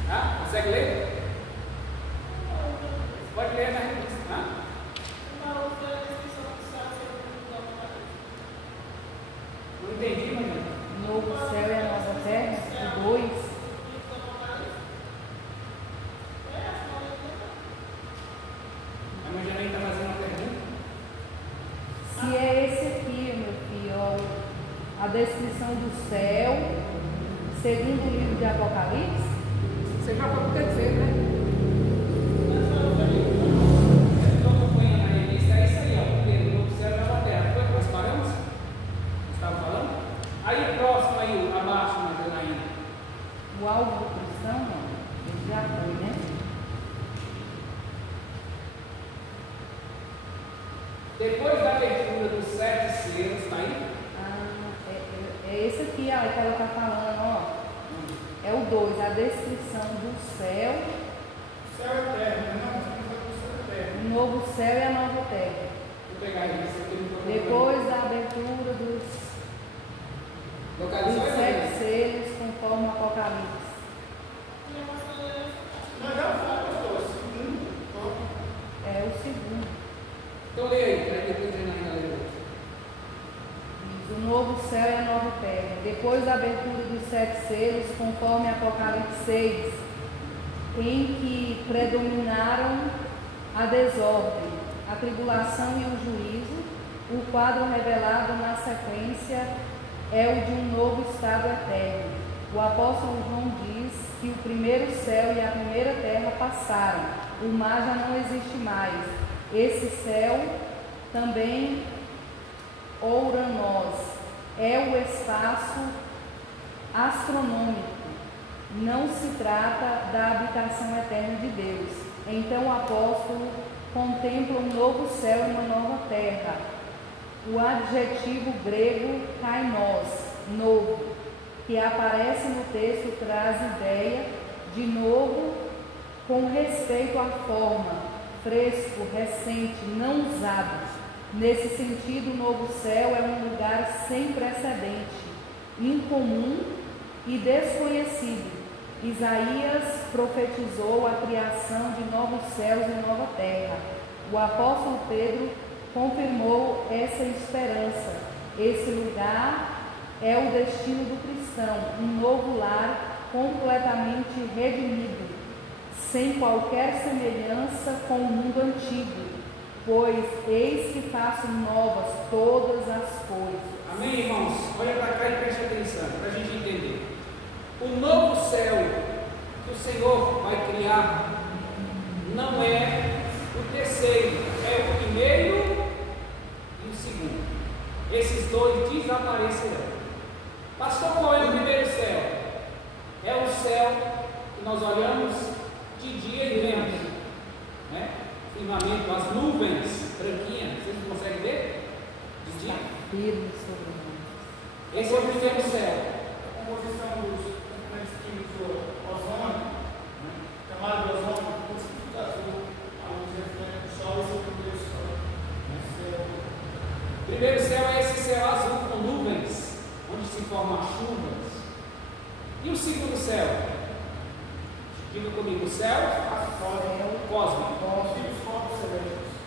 Tá? Consegue ler? Pode ler na revista, tá? Não entendi, mas Novo céu e a nova terra? O 2. a mãe Janaína está fazendo uma pergunta. Se é esse aqui, meu filho, ó, a descrição do céu, segundo o livro de Apocalipse, Você já foi pro terceiro, né? Então, eu ponho na revista, é isso aí, ó. Primeiro, novo céu e nova terra. Foi que nós paramos? Estava falando? Aí, próximo aí, abaixo, na Janaína. o alvo do cristão, não, ele já foi, né? Depois da abertura dos 7 selos, está aí? É esse aqui, ó, que ela está falando, ó. É o 2, a descrição do céu, Céu eterno, não, do céu eterno. o novo céu e a nova terra. Vou pegar a revista aqui no programa. Depois da abertura dos Localização é 7 selos, conforme o Apocalipse. Nós já falamos, segundo, É o segundo. Então, leia aí, para depois a Janaína ler o outro. Diz, o novo céu e a nova terra. Depois da abertura dos 7 selos, conforme Apocalipse 6, em que predominaram a desordem, a tribulação e o juízo, o quadro revelado na sequência é o de um novo estado eterno. O apóstolo João diz que o primeiro céu e a primeira terra passaram, o mar já não existe mais. Esse céu também ouranós é o espaço astronômico. Não se trata da habitação eterna de Deus. Então o apóstolo contempla um novo céu e uma nova terra. O adjetivo grego kainos, novo, que aparece no texto, traz ideia de novo com respeito à forma, fresco, recente, não usado. Nesse sentido, o novo céu é um lugar sem precedente, incomum e desconhecido. Isaías profetizou a criação de novos céus e nova terra. O apóstolo Pedro confirmou essa esperança. Esse lugar é o destino do cristão, um novo lar completamente redimido, sem qualquer semelhança com o mundo antigo, pois eis que faço novas todas as coisas. Amém, irmãos? Olha para cá e preste atenção, para a gente entender. O novo céu que o Senhor vai criar não é o terceiro, é o primeiro e o segundo. Esses dois desaparecerão. Pastor, qual é o primeiro céu? É o céu que nós olhamos de dia e vento, né? Firmamento, as nuvens branquinhas, vocês conseguem ver? De dia? Esse é o primeiro céu. A composição dos componentes químicos do ozônio, camada de ozônio, tudo fica azul, a luz reflete do sol, esse é o primeiro céu. O primeiro céu é esse céu azul com nuvens, onde se formam as chuvas. E o segundo céu? Diga comigo, o céu cósmico.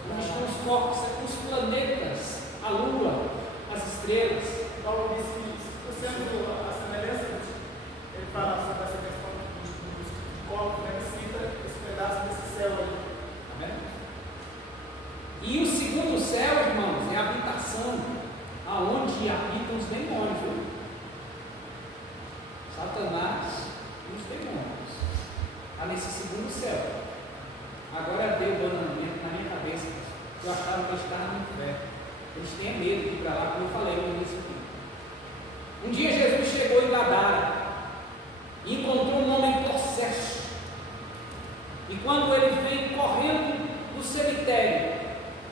Onde estão os corpos, os planetas, a lua, as estrelas. Paulo disse que, sendo a semelhança, ele fala sobre essa questão dos corpos, né, que cita esse pedaço desse céu aí. Amém? E o segundo céu, irmãos, é a habitação aonde habitam os demônios, viu? Satanás e os demônios. Está nesse segundo céu. Agora deu banamento na minha cabeça. Eu achava que eu estava no inferno. Eles têm medo de ir para lá, como eu falei no início aqui. Um dia Jesus chegou em Gadara e encontrou um homem possesso. E quando ele vem correndo do cemitério,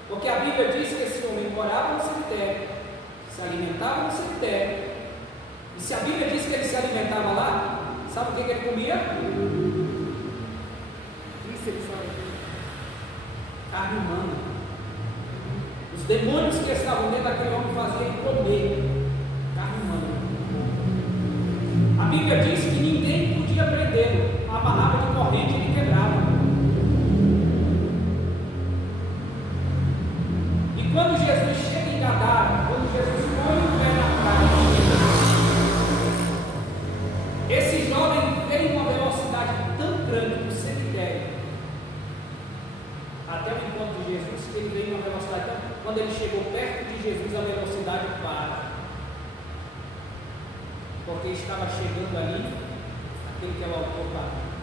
porque a Bíblia diz que esse homem morava no cemitério, se alimentava no cemitério, e se a Bíblia diz que ele se alimentava lá, sabe o que ele comia? Carne humana. Os demônios que estavam dentro daquele homem faziam ele comer carne humana. A Bíblia diz que ninguém podia prendê-lo, amarrava de corrente e ele quebrava. E quando Jesus chega em Gadara, quando Jesus põe o pé na praia, esse jovem veio uma velocidade tão grande do cemitério até o encontro de Jesus, que ele veio uma velocidade tão... Quando ele chegou perto de Jesus, a velocidade para, porque estava chegando ali aquele que é o autor da vida.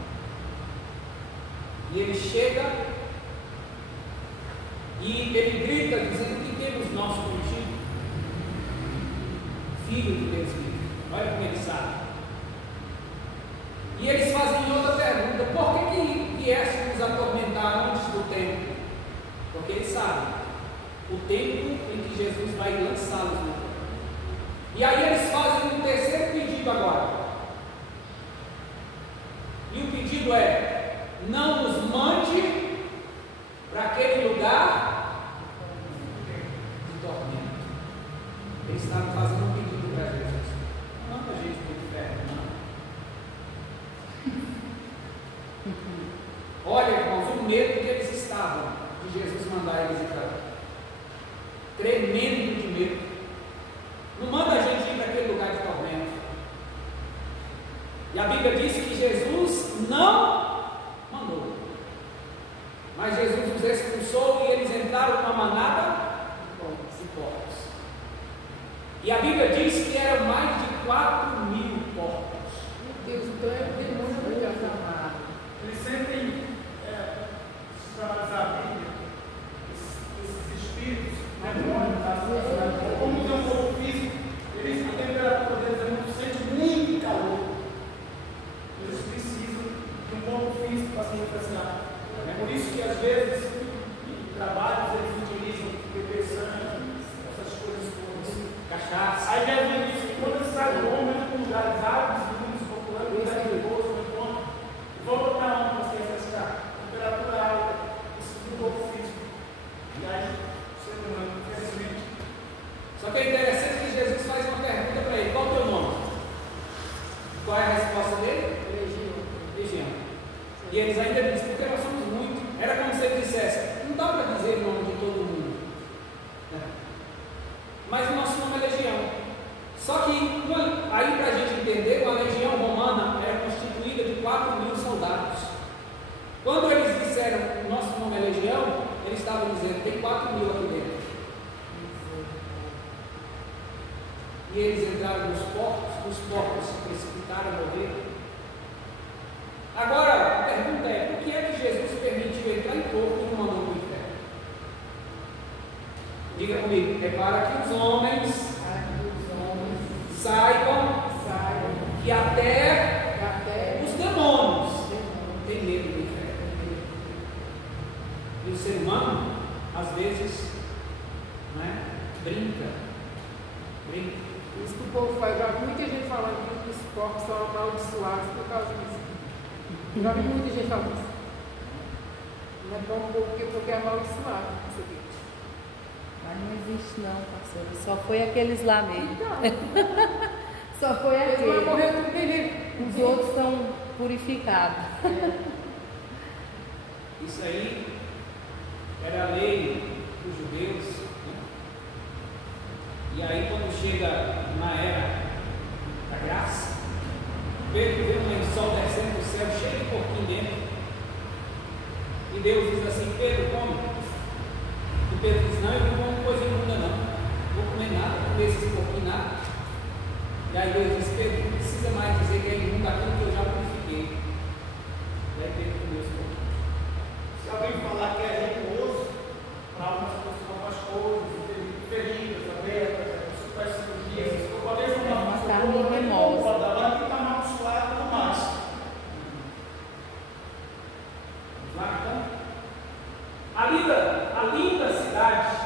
E ele chega e ele grita dizendo que temos nosso contigo, Filho de Deus vivo. Olha como ele sabe. E eles fazem outra pergunta: por que vieste nos atormentar antes do tempo? Porque eles sabem o tempo em que Jesus vai lançá-los no tempo. E aí eles fazem um terceiro pedido agora. E o pedido é: não nos mande para aquele lugar de tormento. Eles estavam fazendo um pedido para Jesus: não manda a gente para o inferno, não. Olha, irmãos, o medo que eles estavam de Jesus mandar eles ir para lá. Tremendo de medo. Não manda a gente ir para aquele lugar de tormento. E a Bíblia diz que Jesus não mandou. Mas Jesus os expulsou e eles entraram numa manada de porcos. E a Bíblia diz que eram mais de 4.000 porcos. Meu Deus, então é um demônio muito amado. Eles sentem, para analisar a Bíblia, esses espíritos, demônios, como tem um corpo físico, eles, a temperatura deles é muito, sente muito calor. Eles precisam de um corpo físico para se refrescar. É por isso que às vezes em trabalhos eles utilizam beber sangue, essas coisas todas, cachaça. Aí Jesus diz que quando eles saem do homem com lugares árabes, muito populares, lugares de bolsa, no encontro, volta para onde para se refrescar? Temperatura alta, isso do corpo físico. E aí, o ser humano, infelizmente. Só que é interessante que Jesus faz uma pergunta para ele: qual é o teu nome? aí para a gente entender, uma legião romana era constituída de 4.000 soldados. Quando eles disseram o nosso nome é legião, eles estavam dizendo, tem 4.000 aqui dentro. E eles entraram nos porcos, os porcos se precipitaram a morrer. Agora, a pergunta é, por que é que Jesus permitiu entrar em corpo e não mandou para o inferno? Diga comigo, é para que os homens saibam que até os demônios têm medo do inferno. E o ser humano, às vezes, né, brinca. Isso que o povo faz. Já vi muita gente falando que os porcos são amaldiçoados por causa disso. Já vi muita gente falando isso. Não é bom porque é amaldiçoado. Isso aqui. Mas não existe não, pastor. Só foi aqueles lá mesmo. Então, Só foi eles vão aqueles. morrer tudo menino. Os outros estão purificados. Isso aí era a lei dos judeus. Né? E aí quando chega na era da graça, Pedro vê um lençol descendo do céu cheio de porquinho dentro. E Deus diz assim, Pedro, come. E Pedro diz, não, eu não como coisa imunda não. Não vou comer nada, vou comer esses porquinhos nada. E aí Deus diz, Pedro, não precisa mais dizer que é imundo aquilo que eu já purifiquei. E aí Pedro comeu esse porquinho. Se alguém falar que é religioso, para algumas pessoas como as coisas, feridas, abertas, você faz cirurgia, você pode ter uma carne remosa. Agora que está amaldiçoado e tudo mais. Vamos lá então? A linda cidade,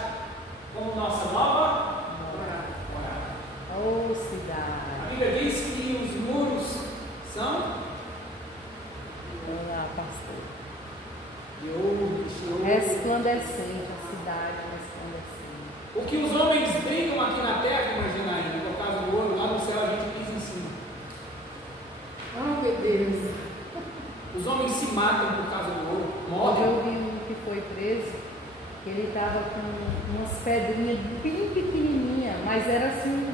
como nossa nova morada. Ô cidade. A Bíblia diz que os muros são Olá, pastor. de ouro, de ouro. Resplandecente, a cidade resplandecente. O que os homens brincam aqui na terra, imagina ainda, por causa do ouro, lá no céu a gente pisa em cima. Ah, meu Deus. Os homens se matam por causa do ouro, Hoje morrem. eu vi um que foi preso, que ele estava com umas pedrinhas bem pequenininhas, mas era assim,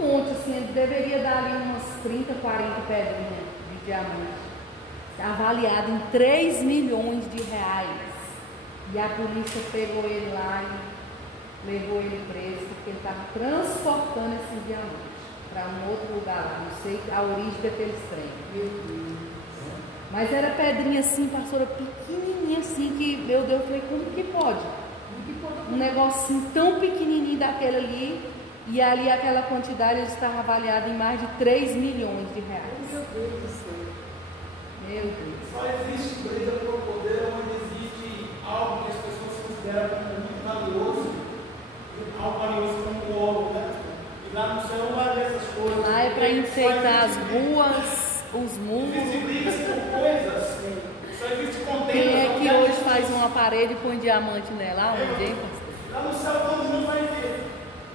um monte, assim, ele deveria dar ali umas 30, 40 pedrinhas de diamante. Avaliado em 3 milhões de reais. E a polícia pegou ele lá e levou ele preso, porque ele estava transportando esse diamante para um outro lugar lá. Não sei a origem daqueles trem. Meu Deus. Mas era pedrinha assim, pastora, pequenininha assim, que, meu Deus, eu falei, como que pode? Um negocinho tão pequenininho daquele ali, e ali aquela quantidade estava avaliada em mais de 3 milhões de reais. Meu Deus do céu. Meu Deus. Só existe briga por poder onde existe algo que as pessoas consideram como muito valioso, algo valioso como o ouro, né? E lá no céu não vai ver essas coisas. Lá é para enfeitar as ruas, os muros. Existem brigas por coisas, só existe contenda. Quem é só que tem hoje justiça. faz uma parede e põe diamante nela? Onde, hein, pastor? Lá no céu todos não vai ver.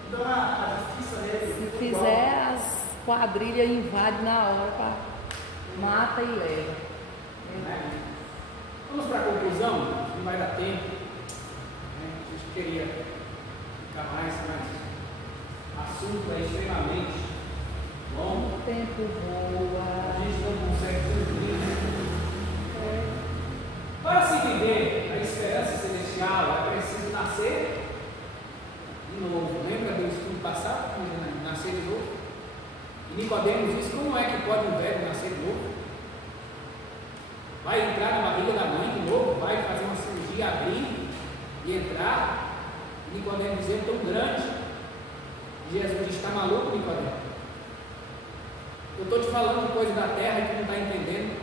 Então a justiça dele. Se fizer, as quadrilhas invadem na hora, mata e leva. Vamos para a conclusão, não vai dar tempo. Né? A gente queria ficar mais, mas o assunto é extremamente longo. O tempo A voa. gente não consegue cumprir. Para se viver a esperança celestial, é preciso nascer de novo. Lembra do estudo passado? Nascer de novo? E Nicodemos diz, como é que pode um velho nascer de novo? Vai entrar na barriga da mãe de novo, vai fazer uma cirurgia, abrir e entrar. Nicodemo dizer tão grande. Jesus diz, está maluco, Nicodemo? Eu estou te falando de coisa da terra e tu não está entendendo.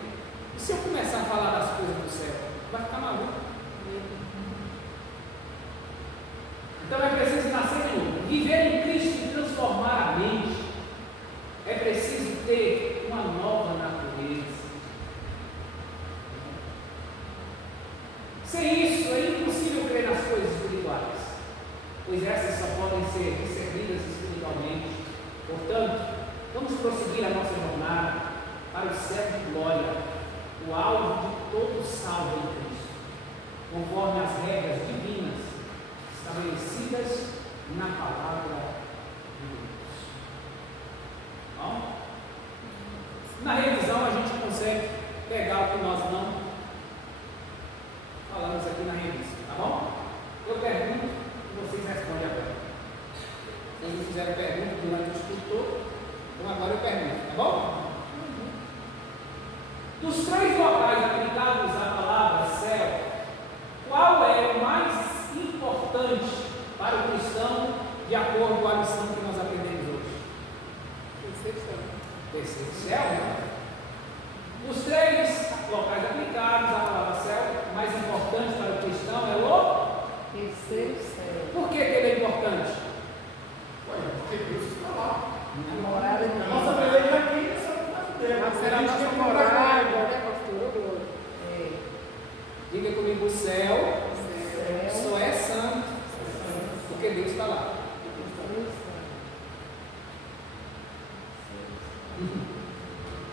E se eu começar a falar das coisas do céu? Vai ficar maluco. Então é preciso nascer de novo. Viver em Cristo e transformar a mente. É preciso ter uma nova natureza. Sem isso, é impossível crer nas coisas espirituais, pois essas só podem ser discernidas espiritualmente. Portanto, vamos prosseguir a nossa jornada para o céu de glória, o alvo de todo salvo em Cristo, conforme as regras divinas estabelecidas na palavra de Deus. Na revisão a gente consegue pegar o que nós não falamos aqui na revista, tá bom? Eu pergunto e vocês respondem agora. Vocês não fizeram pergunta durante o estudo todo, então agora eu pergunto, tá bom? Dos 3 locais aplicados à palavra céu, qual é o mais importante para o cristão de acordo com a lição que nós aprendemos hoje? Terceiro céu, né? Os 3 locais aplicados à palavra céu, o mais importante para o cristão é o terceiro céu. Por que ele é importante? Porque Deus está lá. A morada de A nossa beleza aqui é só por causa dele. Mas será a nossa morada, né, pastor? Diga comigo, o céu só é santo porque Deus está lá.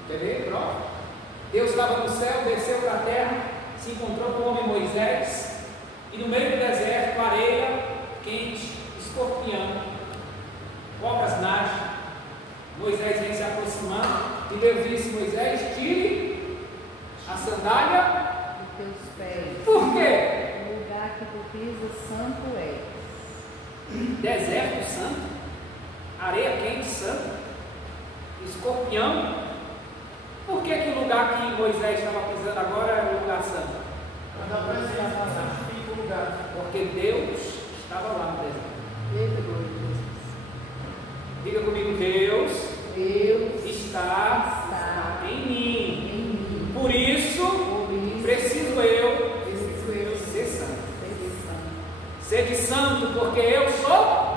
Quer ver? Pronto. Deus estava no céu, desceu para a terra, se encontrou com o homem Moisés, e no meio do deserto, areia quente, escorpião, cobras nagem. Moisés vem se aproximando e Deus disse: Moisés, tire a sandália dos teus pés. Por quê? O lugar que tu pisas santo é. Deserto santo, areia quente santo, escorpião. Por que o lugar que Moisés estava pisando agora é o lugar santo? Quando a presença santifica o lugar. Porque Deus estava lá no deserto. Diga comigo, Deus está em mim. Por isso, preciso eu ser santo. Sede santo, porque eu sou.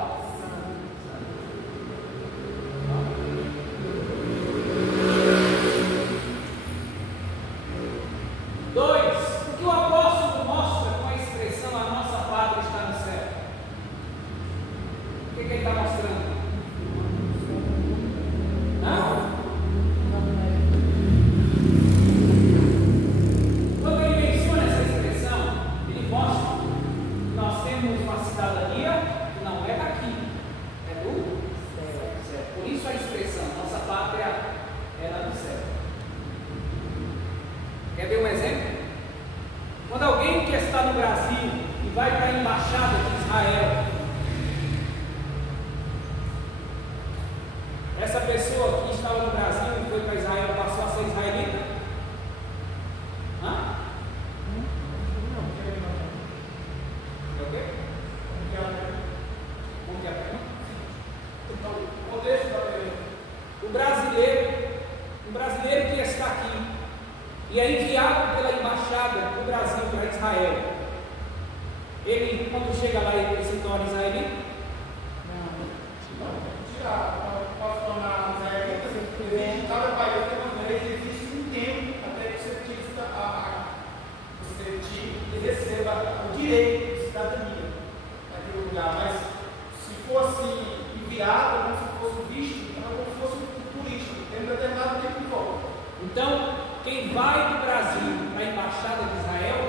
Então, quem vai do Brasil para a embaixada de Israel,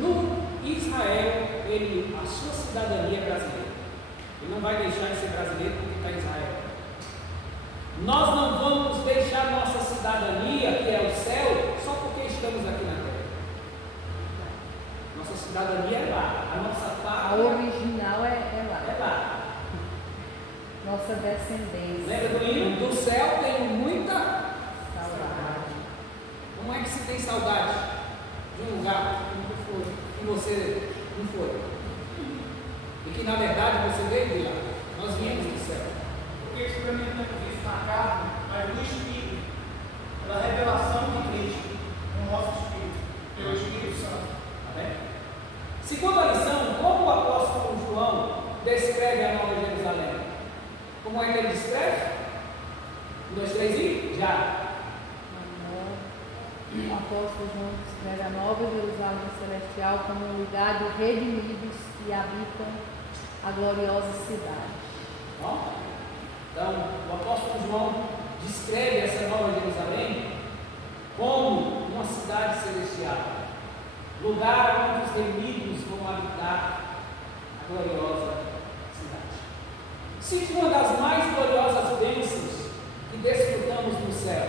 no Israel, a sua cidadania é brasileira. Ele não vai deixar de ser brasileiro porque está em Israel. Nós não vamos deixar nossa cidadania, que é o céu, só porque estamos aqui na terra. Nossa cidadania é lá. A nossa pátria. A original é lá. É lá. Nossa descendência. Lembra do hino? Do céu tenho muita saudade. Como é que se tem saudade de um lugar que você não foi? E que na verdade você veio de lá. Nós viemos do céu. Porque experimentamos isso na carne, mas no Espírito, pela revelação de Cristo, no nosso Espírito, pelo Espírito Santo. Amém? Segunda lição, como o apóstolo João descreve a Nova Jerusalém? Como é que ele descreve? 1, 2, 3 e já. O apóstolo João descreve a Nova Jerusalém Celestial como um lugar de redimidos que habitam a gloriosa cidade. Bom, então, o apóstolo João descreve essa Nova Jerusalém como uma cidade celestial, lugar onde os redimidos vão habitar a gloriosa cidade. Se uma das mais gloriosas bênçãos que desfrutamos no céu,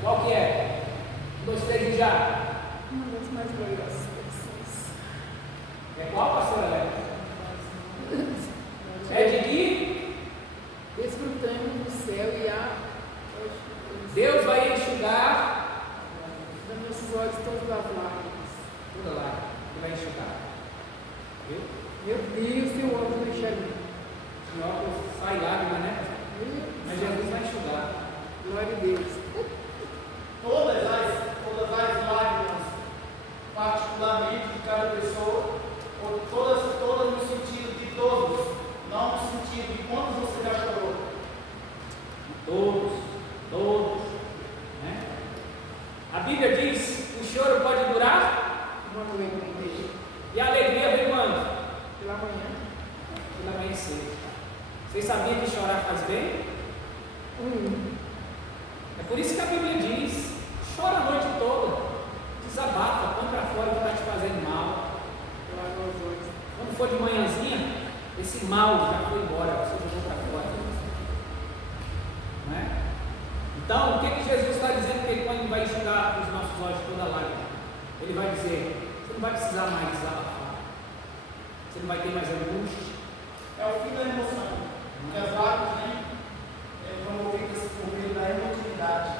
qual que é Todos. Né? A Bíblia diz que o choro pode durar Uma noite inteira. e a alegria vem quando? Pela manhã. Pela manhã cedo. Vocês sabiam que chorar faz bem? É por isso que a Bíblia diz: chora a noite toda, desabafa, põe para fora o que está te fazendo mal. Quando for de manhãzinha, esse mal já foi embora, você jogou para fora. Não é? Então, o que Jesus está dizendo? Que quando ele vai enxugar os nossos olhos toda a lágrima, ele vai dizer: você não vai precisar mais desabafar, você não vai ter mais angústia. É o fim da emoção. Porque as lágrimas promovidas por meio da emotividade.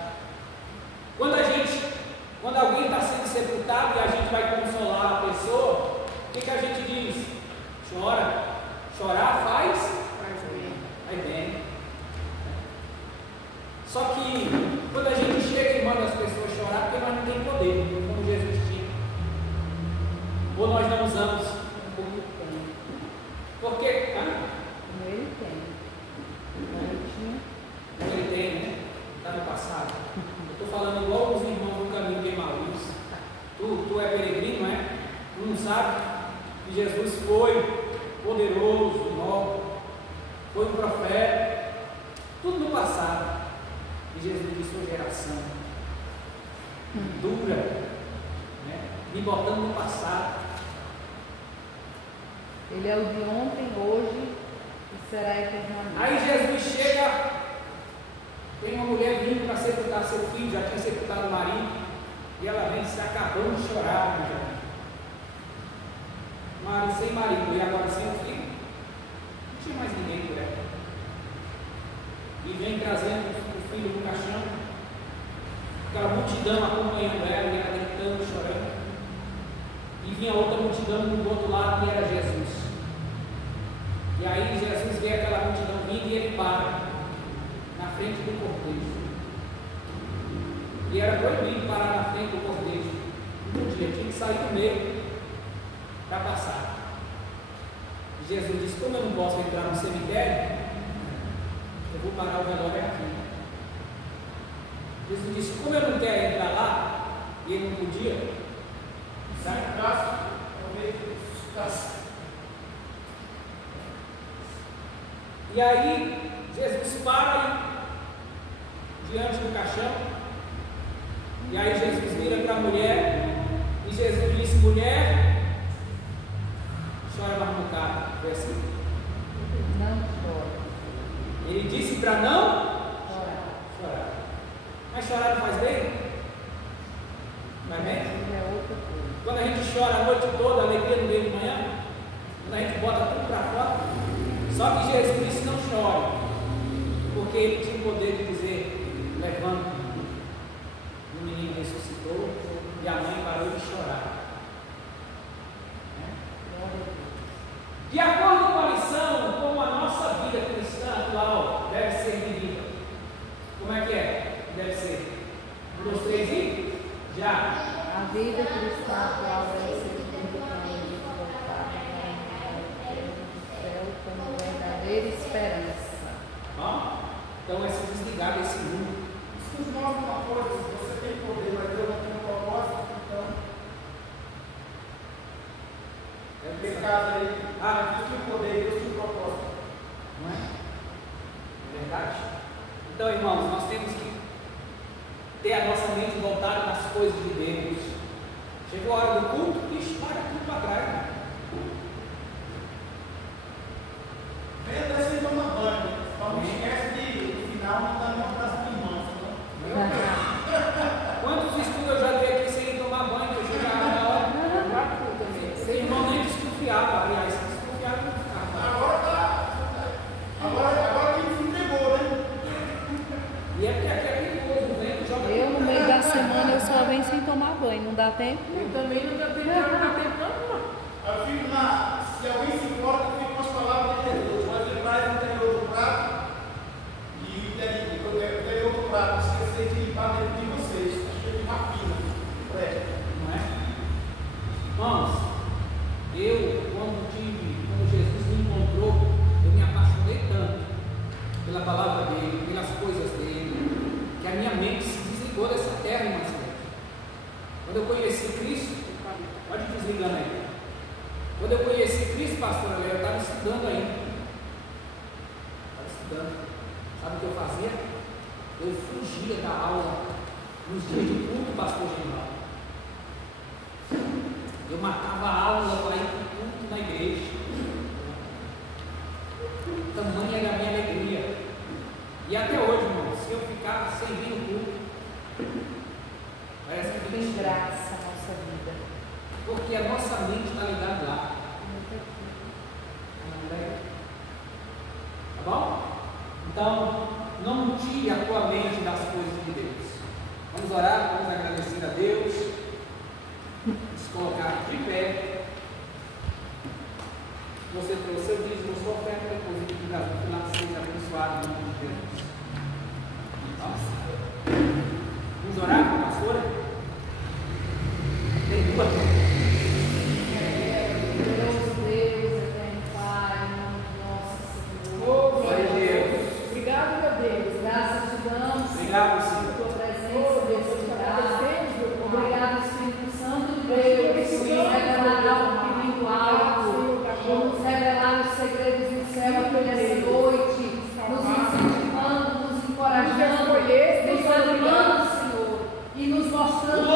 Quando alguém está sendo sepultado e a gente vai consolar a pessoa, o que a gente diz? Chora. Chorar faz bem. Só que quando a gente chega e manda as pessoas chorar, porque nós não temos poder, como Jesus tinha. Ou nós não usamos. Porque. Como ele tem. Como ele tem, né? Está no passado. Eu estou falando igual os irmãos do caminho de Emaús. Tu é peregrino, não é? Tu não sabe que Jesus foi poderoso, nobre, foi um profeta, tudo no passado. E Jesus de sua geração dura, né? Me botando no passado. Ele é o de ontem, hoje e será eternamente. Aí Jesus chega, tem uma mulher vindo para sepultar seu filho, já tinha sepultado o marido, e ela vem se acabando de chorar, marido sem marido, e agora sem o filho, não tinha mais ninguém por ela. E vem trazendo o filho no caixão, aquela multidão acompanhando ela, e ela gritando, chorando. E vinha outra multidão do outro lado, que era Jesus. E aí Jesus vê aquela multidão vindo e ele para na frente do cortejo. E era proibido parar na frente do cortejo. Não podia, tinha que sair do meio para passar. E Jesus disse: como eu não posso entrar no cemitério, eu vou parar o velório aqui. Jesus disse: como eu não quero entrar lá, e ele não podia, Tá? E aí Jesus para diante do caixão, e aí Jesus vira para a mulher, e Jesus disse: mulher, chora mais um bocado. Foi assim. Não chora. Ele disse para não chorar. Mas chorar não faz bem? Faz bem? É outra coisa. Quando a gente chora a noite toda, a alegria no meio de manhã, quando a gente bota tudo para fora. Só que Jesus disse: não chore, porque ele tinha o poder de dizer: levanta. O menino ressuscitou e a mãe parou de chorar. De acordo com a lição, como a nossa vida cristã atual deve ser vivida. Como é que é? Deve ser. 1, 2, 3 e já. A vida cristã atual deve ser vivida no céu como verdadeira esperança. Então é se desligar desse mundo. Isso nos mostra uma coisa: se você tem poder, mas Deus não tem um propósito, então é um pecado aí. Deus tem poder, Deus tem um propósito. Não é? É verdade? Então, irmãos, nós temos que ter a nossa mente voltada nas coisas de Deus. Chegou a hora do culto, ixi, para tudo para trás. Vem até sem tomar banho. Só não esquece de, no final, mandar um abraço para irmãos. Quantos estudos eu já dei aqui sem tomar banho, que eu chegava na hora? Sem irmão nem desconfiava, aliás, se desconfiava não ficava. Agora quem se entregou, né? E é porque aqui é perigoso, vem, joga. Eu, no meio da semana, eu só venho sem tomar banho. Não dá tempo? Eu também não dá tempo, não. Eu fico se alguém se importa, eu fico com as palavras de Jesus. Mas ele vai no interior do prato e o interior do prato, esquecer de limpar dentro de vocês. Acho que ele rapina. Não é? Irmãos, quando Jesus me encontrou, eu me apaixonei tanto pela palavra dele, pelas coisas dele. desistia da aula nos dias de culto, pastor Genival. Eu matava a aula para ir para o culto na igreja. Tamanha era a minha alegria. E até hoje, irmão, se eu ficar sem vir no culto, parece que Tem graça a nossa vida. porque a nossa mente está ligada lá. Tá bom? Então, não tire a tua mente das coisas de Deus. Vamos orar, vamos agradecer a Deus, se colocar de pé. Você trouxe seu dízimo, sua oferta, depois de casa no final, seja abençoado em nome de Jesus. Nossa. Vamos orar com a pastora? Tem duas. Deus, eterno Pai, em nome de nosso Senhor. Glória a Deus. Obrigado, meu Deus. Graças te damos. Obrigado, Senhor. Por tua presença, Deus, te agradecemos. Obrigado, Espírito Santo de Deus, por nos revelar algo que vem do alto, por nos revelar os segredos do céu aqui nessa noite, nos incentivando, nos encorajando, nos animando, Senhor, e nos mostrando